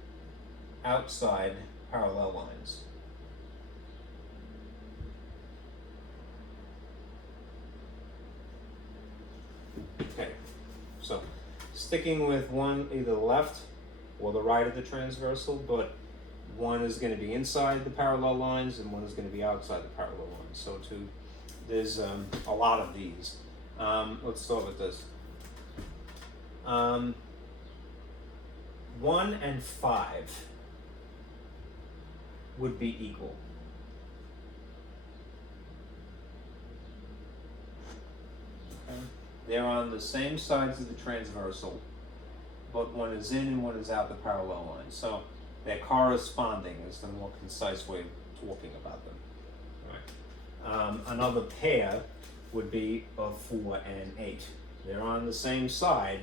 outside parallel lines. Okay, so sticking with one either the left or the right of the transversal, but one is going to be inside the parallel lines and one is going to be outside the parallel lines. So there's a lot of these. Let's start with this. 1 and 5 would be equal. Okay. They're on the same sides of the transversal, but one is in and one is out the parallel line. So they're corresponding is the more concise way of talking about them. Right. Another pair would be of 4 and 8. They're on the same side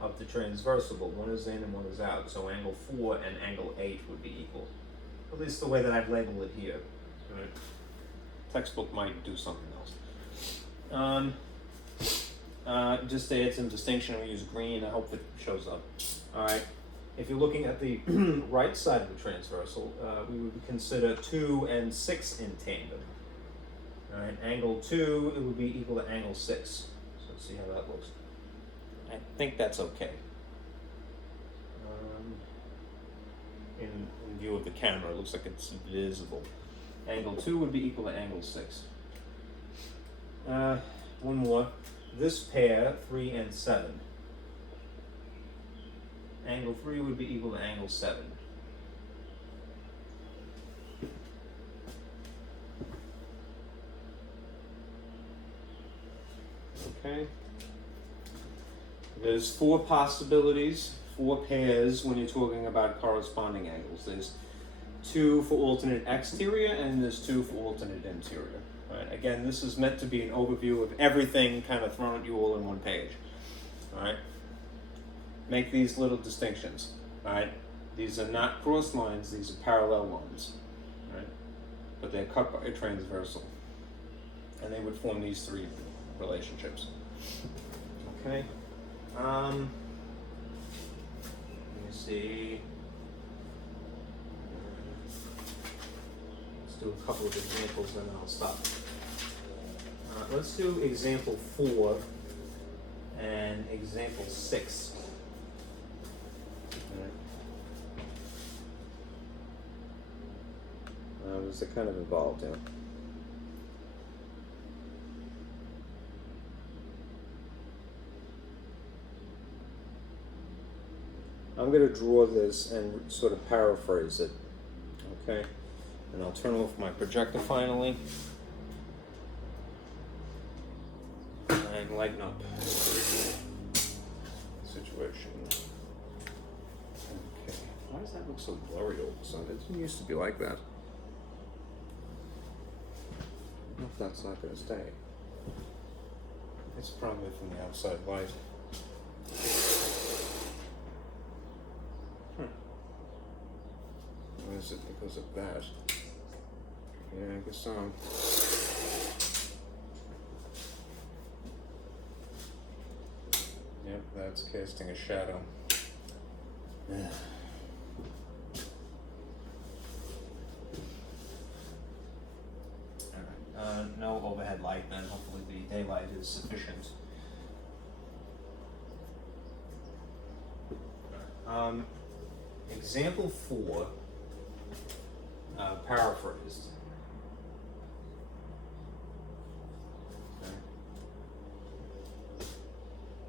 of the transversal, but one is in and one is out. So angle 4 and angle 8 would be equal. At least the way that I've labeled it here. Right. Textbook might do something else. Just to add some distinction, we use green. I hope it shows up. All right. If you're looking at the right side of the transversal, we would consider 2 and 6 in tandem. All right. Angle 2, it would be equal to angle 6. So let's see how that looks. I think that's okay. In view of the camera, it looks like it's visible. Angle 2 would be equal to angle 6. One more. This pair, 3 and 7. Angle 3 would be equal to angle 7. Okay. There's 4 possibilities, 4 pairs when you're talking about corresponding angles. There's 2 for alternate exterior and there's 2 for alternate interior. Right. Again, this is meant to be an overview of everything kind of thrown at you all in one page. All right. Make these little distinctions. All right. These are not cross lines, these are parallel lines. Right. But they're cut by a transversal. And they would form these 3 relationships. Okay. Let me see. Let's do a couple of examples, then I'll stop. Let's do example 4 and example 6. They're kind of involved, yeah. I'm going to draw this and sort of paraphrase it, okay? And I'll turn off my projector finally. And lighten up the situation. Okay. Why does that look so blurry all of a sudden? It didn't used to be like that. I don't know if that's not going to stay. It's probably from the outside light. Or is it because of that? Yeah, I guess so. Yep, that's casting a shadow. Alright, no overhead light then. Hopefully the daylight is sufficient. Example 4, paraphrased. Okay.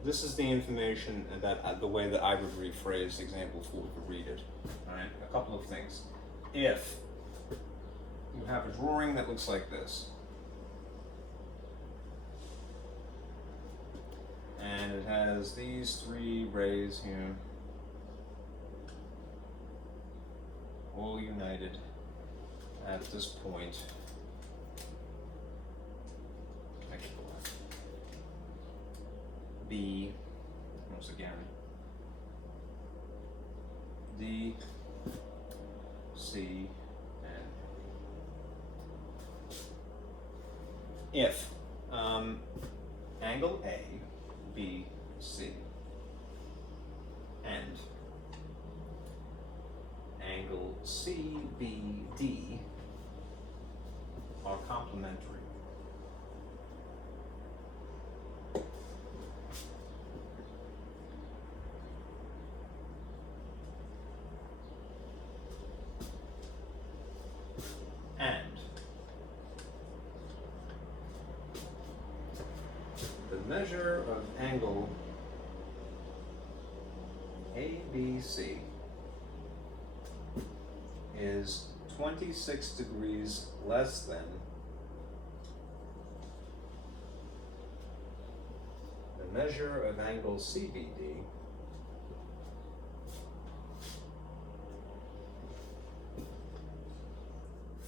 This is the information that the way that I would rephrase example 4 to read it. All right, a couple of things. If you have a drawing that looks like this, and it has these 3 rays here, all united at this point. B, once again, D, C, and if angle A, B, C, and angle C, B, D are complementary. And the measure of angle ABC is 26 degrees less than the measure of angle CBD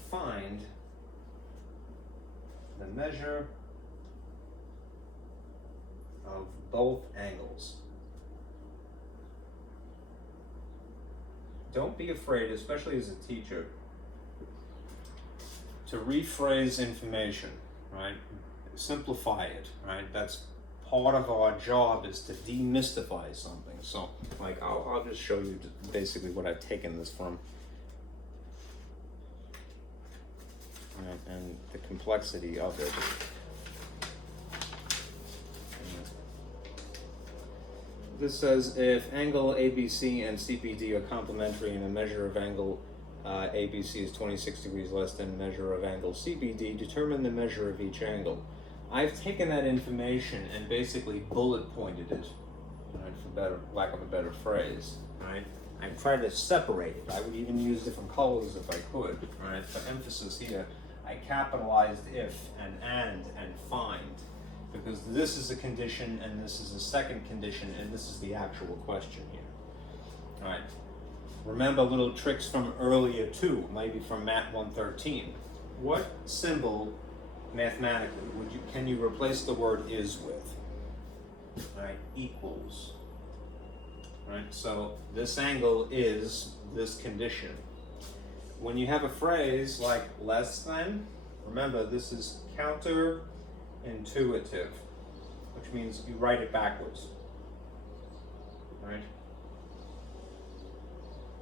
find the measure of both angles. Don't be afraid, especially as a teacher, to rephrase information, right? Simplify it, right? That's part of our job, is to demystify something. So, like, I'll just show you basically what I've taken this from. Right, and the complexity of it. This says if angle ABC and CBD are complementary and the measure of angle ABC is 26 degrees less than the measure of angle CBD, determine the measure of each angle. I've taken that information and basically bullet pointed it, right, for lack of a better phrase, right? I've tried to separate it. I would even use different colors if I could, right? For emphasis here, I capitalized if and find, because this is a condition and this is a second condition and this is the actual question here. All right. Remember little tricks from earlier too, maybe from MAT-114. What symbol mathematically can you replace the word is with? All right, equals. All right, so this angle is this condition. When you have a phrase like less than, remember this is counterintuitive, which means you write it backwards. Right?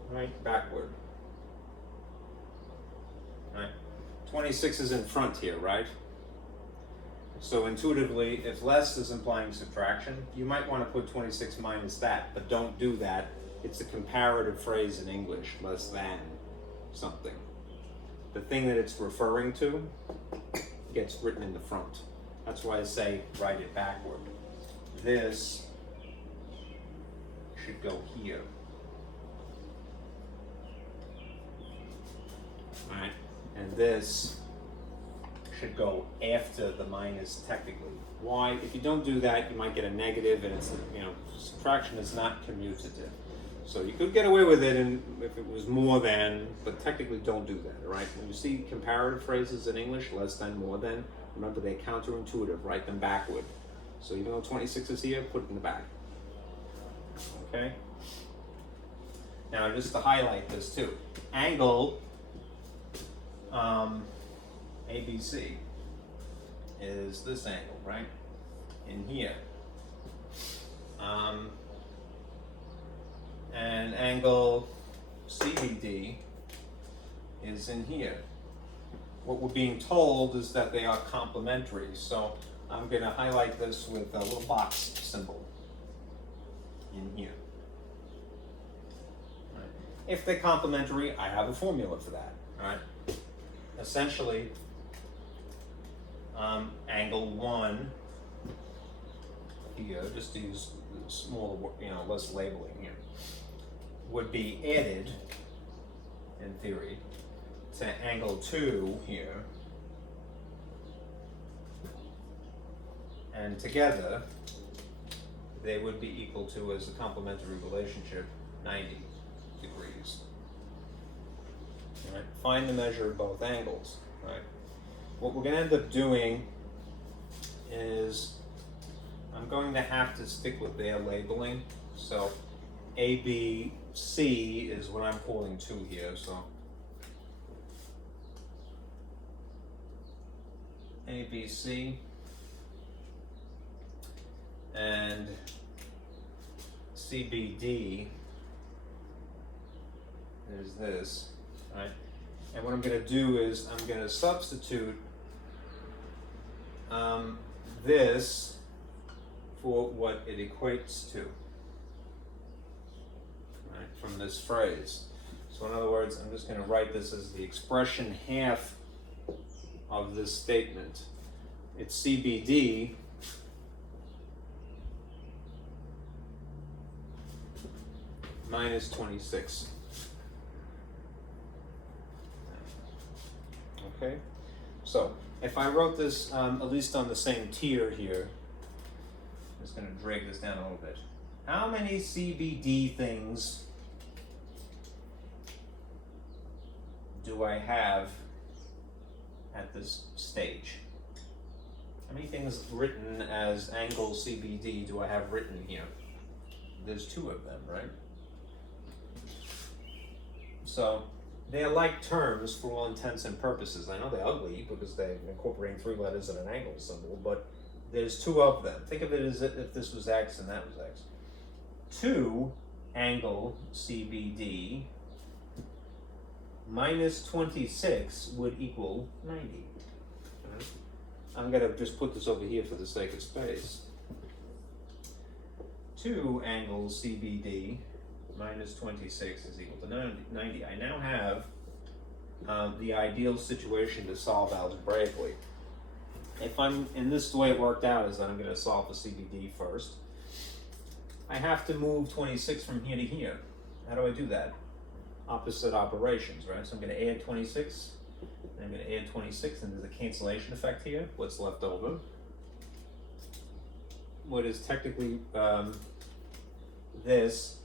Right, backward. Right? 26 is in front here, right? So intuitively, if less is implying subtraction, you might want to put 26 minus that, but don't do that. It's a comparative phrase in English, less than something. The thing that it's referring to gets written in the front. That's why I say write it backward. This should go here. Alright, and this should go after the minus technically. Why? If you don't do that, you might get a negative, and it's, subtraction is not commutative. So you could get away with it if it was more than, but technically don't do that, all right? When you see comparative phrases in English, less than, more than, remember they're counterintuitive, write them backward. So even though 26 is here, put it in the back. Okay? Now just to highlight this too, angle ABC is this angle, right? In here. And angle CBD is in here. What we're being told is that they are complementary, so I'm going to highlight this with a little box symbol in here. Right. If they're complementary, I have a formula for that. All right. Essentially, angle 1 here, just to use smaller, less labeling here, would be added, in theory, to angle 2 here, and together they would be equal to, as a complementary relationship, 90 degrees. All right. Find the measure of both angles. Right. What we're going to end up doing is I'm going to have to stick with their labeling. So ABC is what I'm calling 2 here. So ABC and CBD is this, right? And what I'm going to do is I'm going to substitute this for what it equates to, right, from this phrase. So in other words, I'm just going to write this as the expression half of this statement. It's CBD minus 26. Okay, so if I wrote this at least on the same tier here, I'm just going to drag this down a little bit. How many CBD things do I have at this stage? How many things written as angle CBD do I have written here? There's 2 of them, right? So they're like terms for all intents and purposes. I know they're ugly because they're incorporating 3 letters and an angle symbol, but there's 2 of them. Think of it as if this was X and that was X. 2 angle CBD minus 26 would equal 90. Right. I'm going to just put this over here for the sake of space. 2 angle CBD minus 26 is equal to 90. I now have the ideal situation to solve algebraically. If I'm, and this is the way it worked out, is that I'm going to solve for CBD first. I have to move 26 from here to here. How do I do that? Opposite operations, right? So I'm going to add 26, and I'm going to add 26, and there's a cancellation effect here. What's left over? What is technically this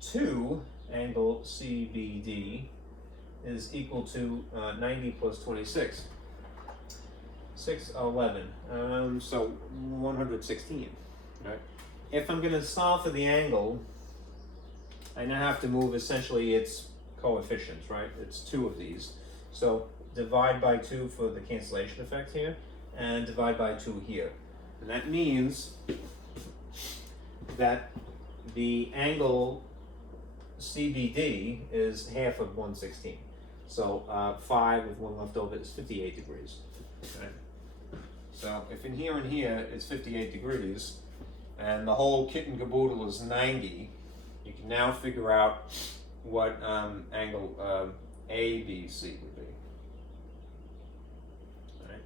2 angle CBD is equal to 90 plus 26. 611. So 116. Right? If I'm going to solve for the angle, I now have to move essentially its coefficients, right? It's 2 of these. So divide by 2 for the cancellation effect here, and divide by 2 here. And that means that the angle CBD is half of 116. So 5 with 1 left over is 58 degrees. Okay? So if in here and here it's 58 degrees, and the whole kit and caboodle is 90, you can now figure out what angle ABC would be. All right?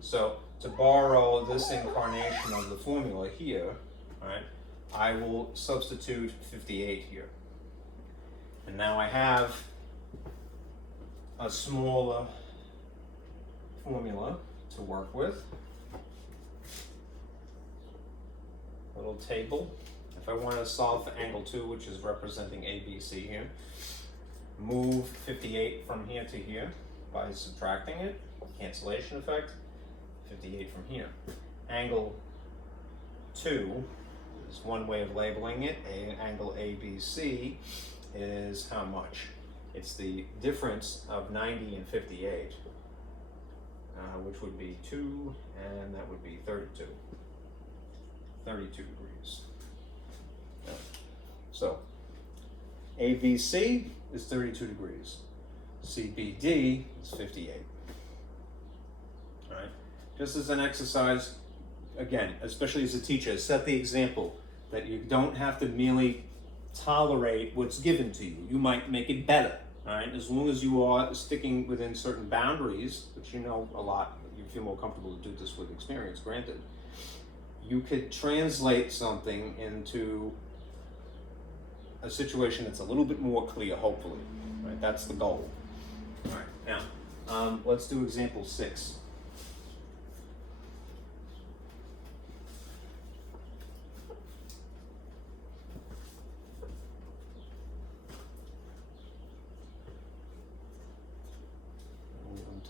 So to borrow this incarnation of the formula here, all right, I will substitute 58 here. And now I have a smaller formula to work with. Little table. If if I want to solve for angle 2, which is representing ABC here, move 58 from here to here by subtracting it, cancellation effect, 58 from here. Angle 2 is one way of labeling it. Angle ABC is how much? It's the difference of 90 and 58, which would be 2, and that would be 32. 32 degrees. Yeah. So, ABC is 32 degrees. CBD is 58. All right. Just as an exercise, again, especially as a teacher, set the example that you don't have to merely tolerate what's given to you. You might make it better. All right. As long as you are sticking within certain boundaries, which you know a lot, you feel more comfortable to do this with experience, granted. You could translate something into a situation that's a little bit more clear, hopefully. Right? That's the goal. All right, now, let's do example 6.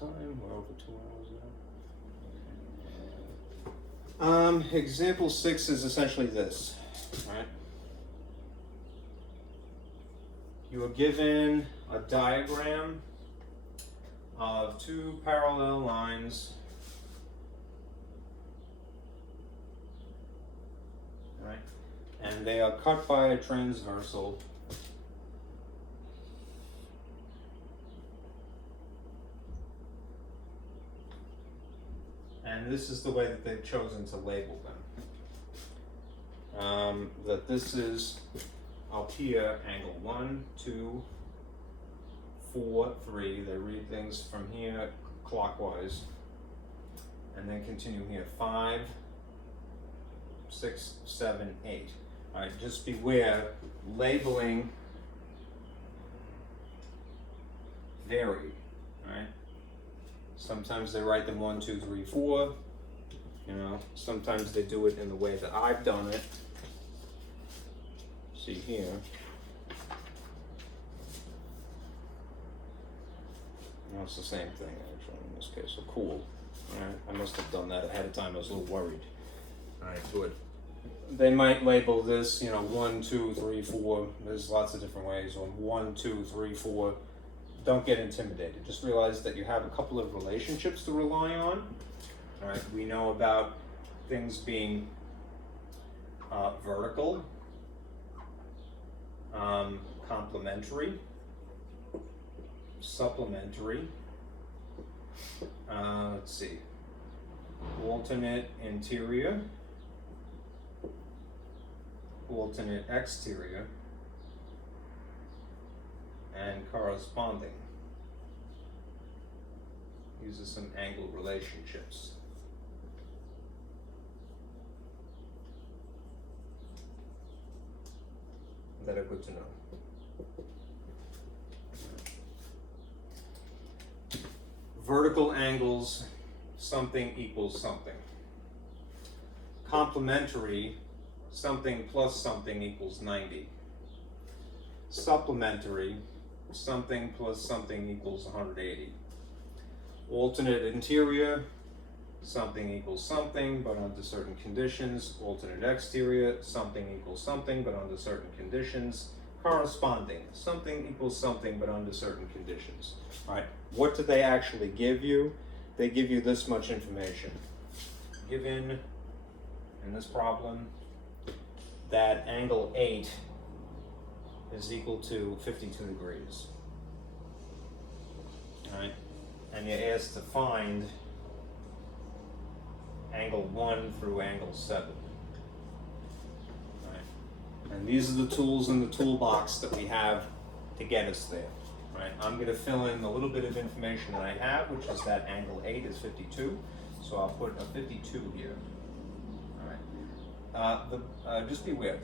Time, we're over 2 hours now. Example 6 is essentially this, right? You are given a diagram of 2 parallel lines, right? And they are cut by a transversal. And this is the way that they've chosen to label them. That this is up here, angle 1, 2, 4, 3. They read things from here clockwise. And then continue here, 5, 6, 7, 8. All right, just beware, labeling vary, all right? Sometimes they write them 1, 2, 3, 4. You know, sometimes they do it in the way that I've done it. See here. No, it's the same thing actually in this case. So cool. All right, I must have done that ahead of time. I was a little worried. All right, good. They might label this, you know, 1, 2, 3, 4. There's lots of different ways. Or 1, 2, 3, 4. Don't get intimidated. Just realize that you have a couple of relationships to rely on. All right, we know about things being vertical, complementary, supplementary. Let's see, alternate interior, alternate exterior, and corresponding. These are some angle relationships. That are good to know. Vertical angles, something equals something. Complementary, something plus something equals 90. Supplementary, something plus something equals 180. Alternate interior, something equals something, but under certain conditions. Alternate exterior, something equals something, but under certain conditions. Corresponding, something equals something, but under certain conditions. All right, what do they actually give you? They give you this much information. Given, in this problem, that angle 8 is equal to 52 degrees. All right, and you're asked to find angle 1 through angle 7. All right, and these are the tools in the toolbox that we have to get us there. All right, I'm going to fill in a little bit of information that I have, which is that angle 8 is 52, so I'll put a 52 here. All right, just beware.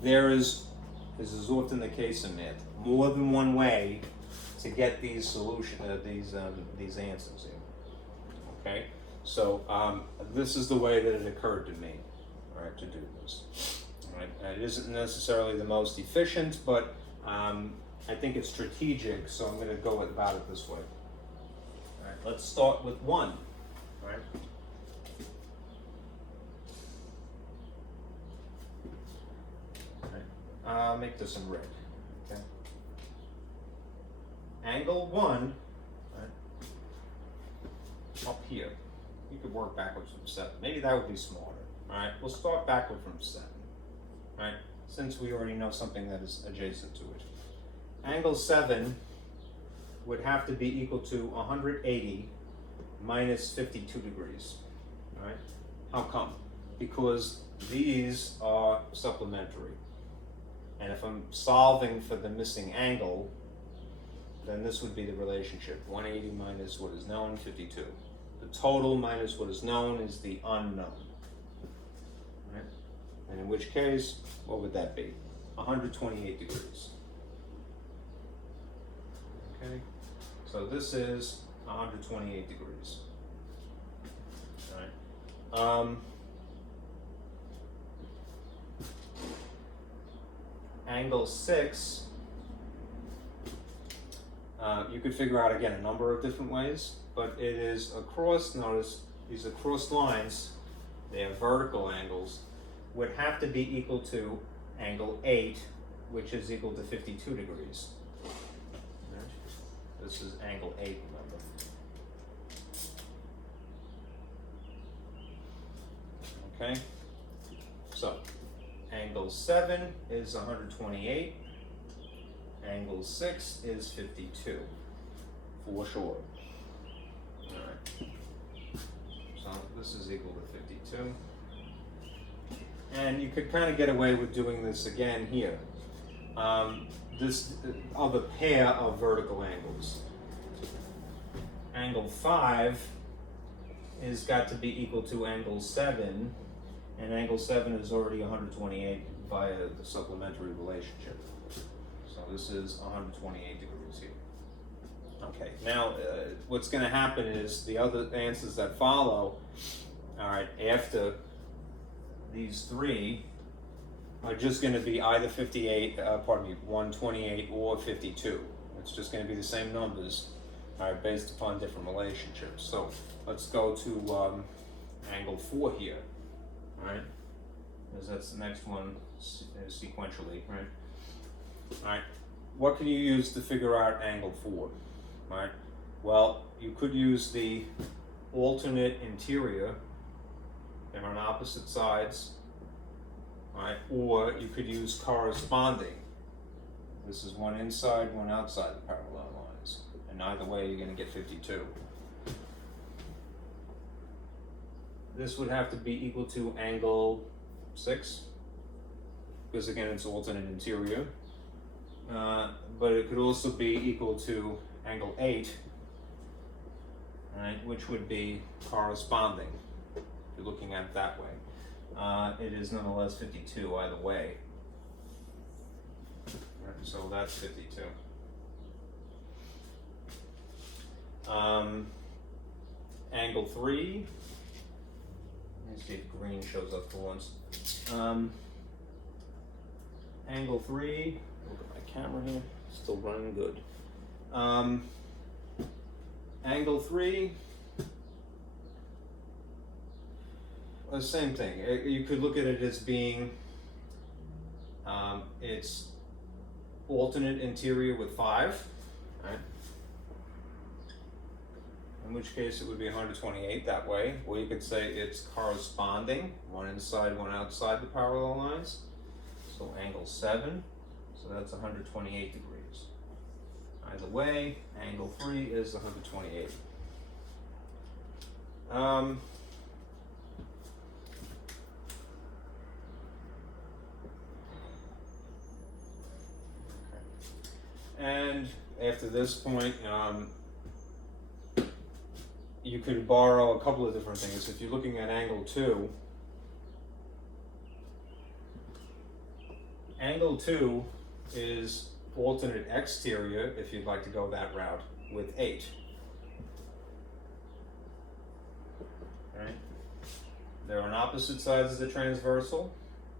There is, as is often the case in math, more than one way to get these these answers here. Okay, so this is the way that it occurred to me, all right, to do this. Right? It isn't necessarily the most efficient, but I think it's strategic, so I'm going to go about it this way. All right, let's start with 1. All right. I'll make this in red. Okay. Angle 1, right, up here. You could work backwards from 7. Maybe that would be smarter. All right, we'll start backward from 7. All right, since we already know something that is adjacent to it. Angle 7 would have to be equal to 180 minus 52 degrees. All right, how come? Because these are supplementary. And if I'm solving for the missing angle, then this would be the relationship. 180 minus what is known, 52. The total minus what is known is the unknown. Right? And in which case, what would that be? 128 degrees. Okay? So this is 128 degrees. All right? Angle 6, you could figure out again a number of different ways, but it is across, notice these across lines, they are vertical angles, would have to be equal to angle 8, which is equal to 52 degrees. Right. This is angle 8, remember. Okay, so angle 7 is 128. Angle 6 is 52, for sure. All right. So this is equal to 52. And you could kind of get away with doing this again here. This other pair of vertical angles. Angle 5 is got to be equal to angle 7. And angle 7 is already 128 via the supplementary relationship. So this is 128 degrees here. Okay, now what's going to happen is the other answers that follow, all right, after these 3 are just going to be either 128 or 52. It's just going to be the same numbers, all right, based upon different relationships. So let's go to angle 4 here. Right, because that's the next one sequentially, right? All right, what can you use to figure out angle 4? All right, well, you could use the alternate interior. They're on opposite sides, all right? Or you could use corresponding. This is one inside, one outside the parallel lines, and either way, you're going to get 52. This would have to be equal to angle 6, because again it's alternate interior. But it could also be equal to angle 8, right, which would be corresponding, if you're looking at it that way. It is nonetheless 52 either way. Right, so that's 52. Angle 3. Let's see if green shows up for once. Angle 3. Look at my camera here. Still running good. Angle 3. The same thing. You could look at it as being it's alternate interior with 5, right? In which case it would be 128 that way. Or you could say it's corresponding, one inside, one outside the parallel lines. So angle 7, so that's 128 degrees. Either way, angle 3 is 128. And after this point, you could borrow a couple of different things. If you're looking at angle 2, angle 2 is alternate exterior, if you'd like to go that route, with 8. Right? They're on opposite sides of the transversal.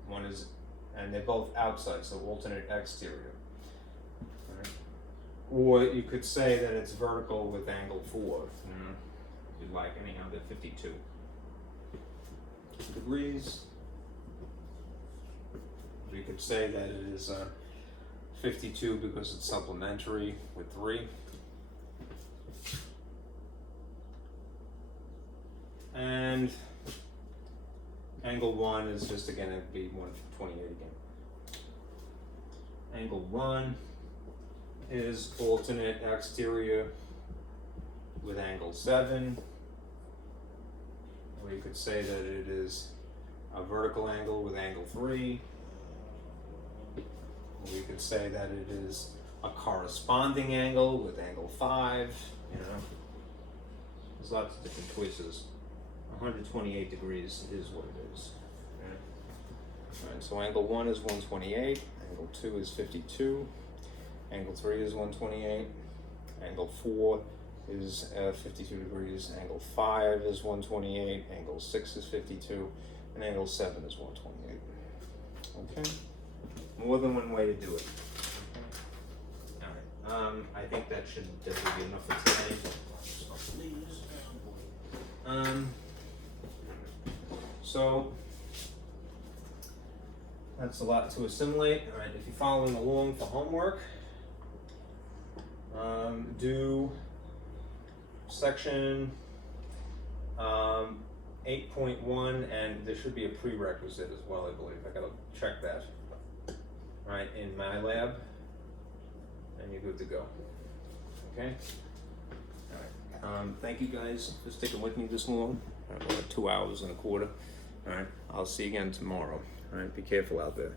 One is and they're both outside, so alternate exterior. All right. Or you could say that it's vertical with angle 4, if you'd like, anyhow, they're 52 degrees. You could say that it is 52 because it's supplementary with 3. And angle 1 is just, again, it would be 128 again. Angle 1 is alternate exterior with angle 7. Or you could say that it is a vertical angle with angle 3. Or you could say that it is a corresponding angle with angle 5, you know. There's lots of different choices. 128 degrees is what it is. Yeah. All right, so angle 1 is 128, angle 2 is 52, angle 3 is 128, angle 4 is 52 degrees, angle 5 is 128, angle 6 is 52, and angle 7 is 128. Okay? More than one way to do it. Okay. All right. I think that should definitely be enough for today. So that's a lot to assimilate. All right, if you're following along for homework, do section 8.1, and there should be a prerequisite as well, I believe. I gotta check that. All right, in my lab, and you're good to go. Okay? All right. Thank you guys for sticking with me this long. 2 hours and a quarter. All right, I'll see you again tomorrow. All right, be careful out there.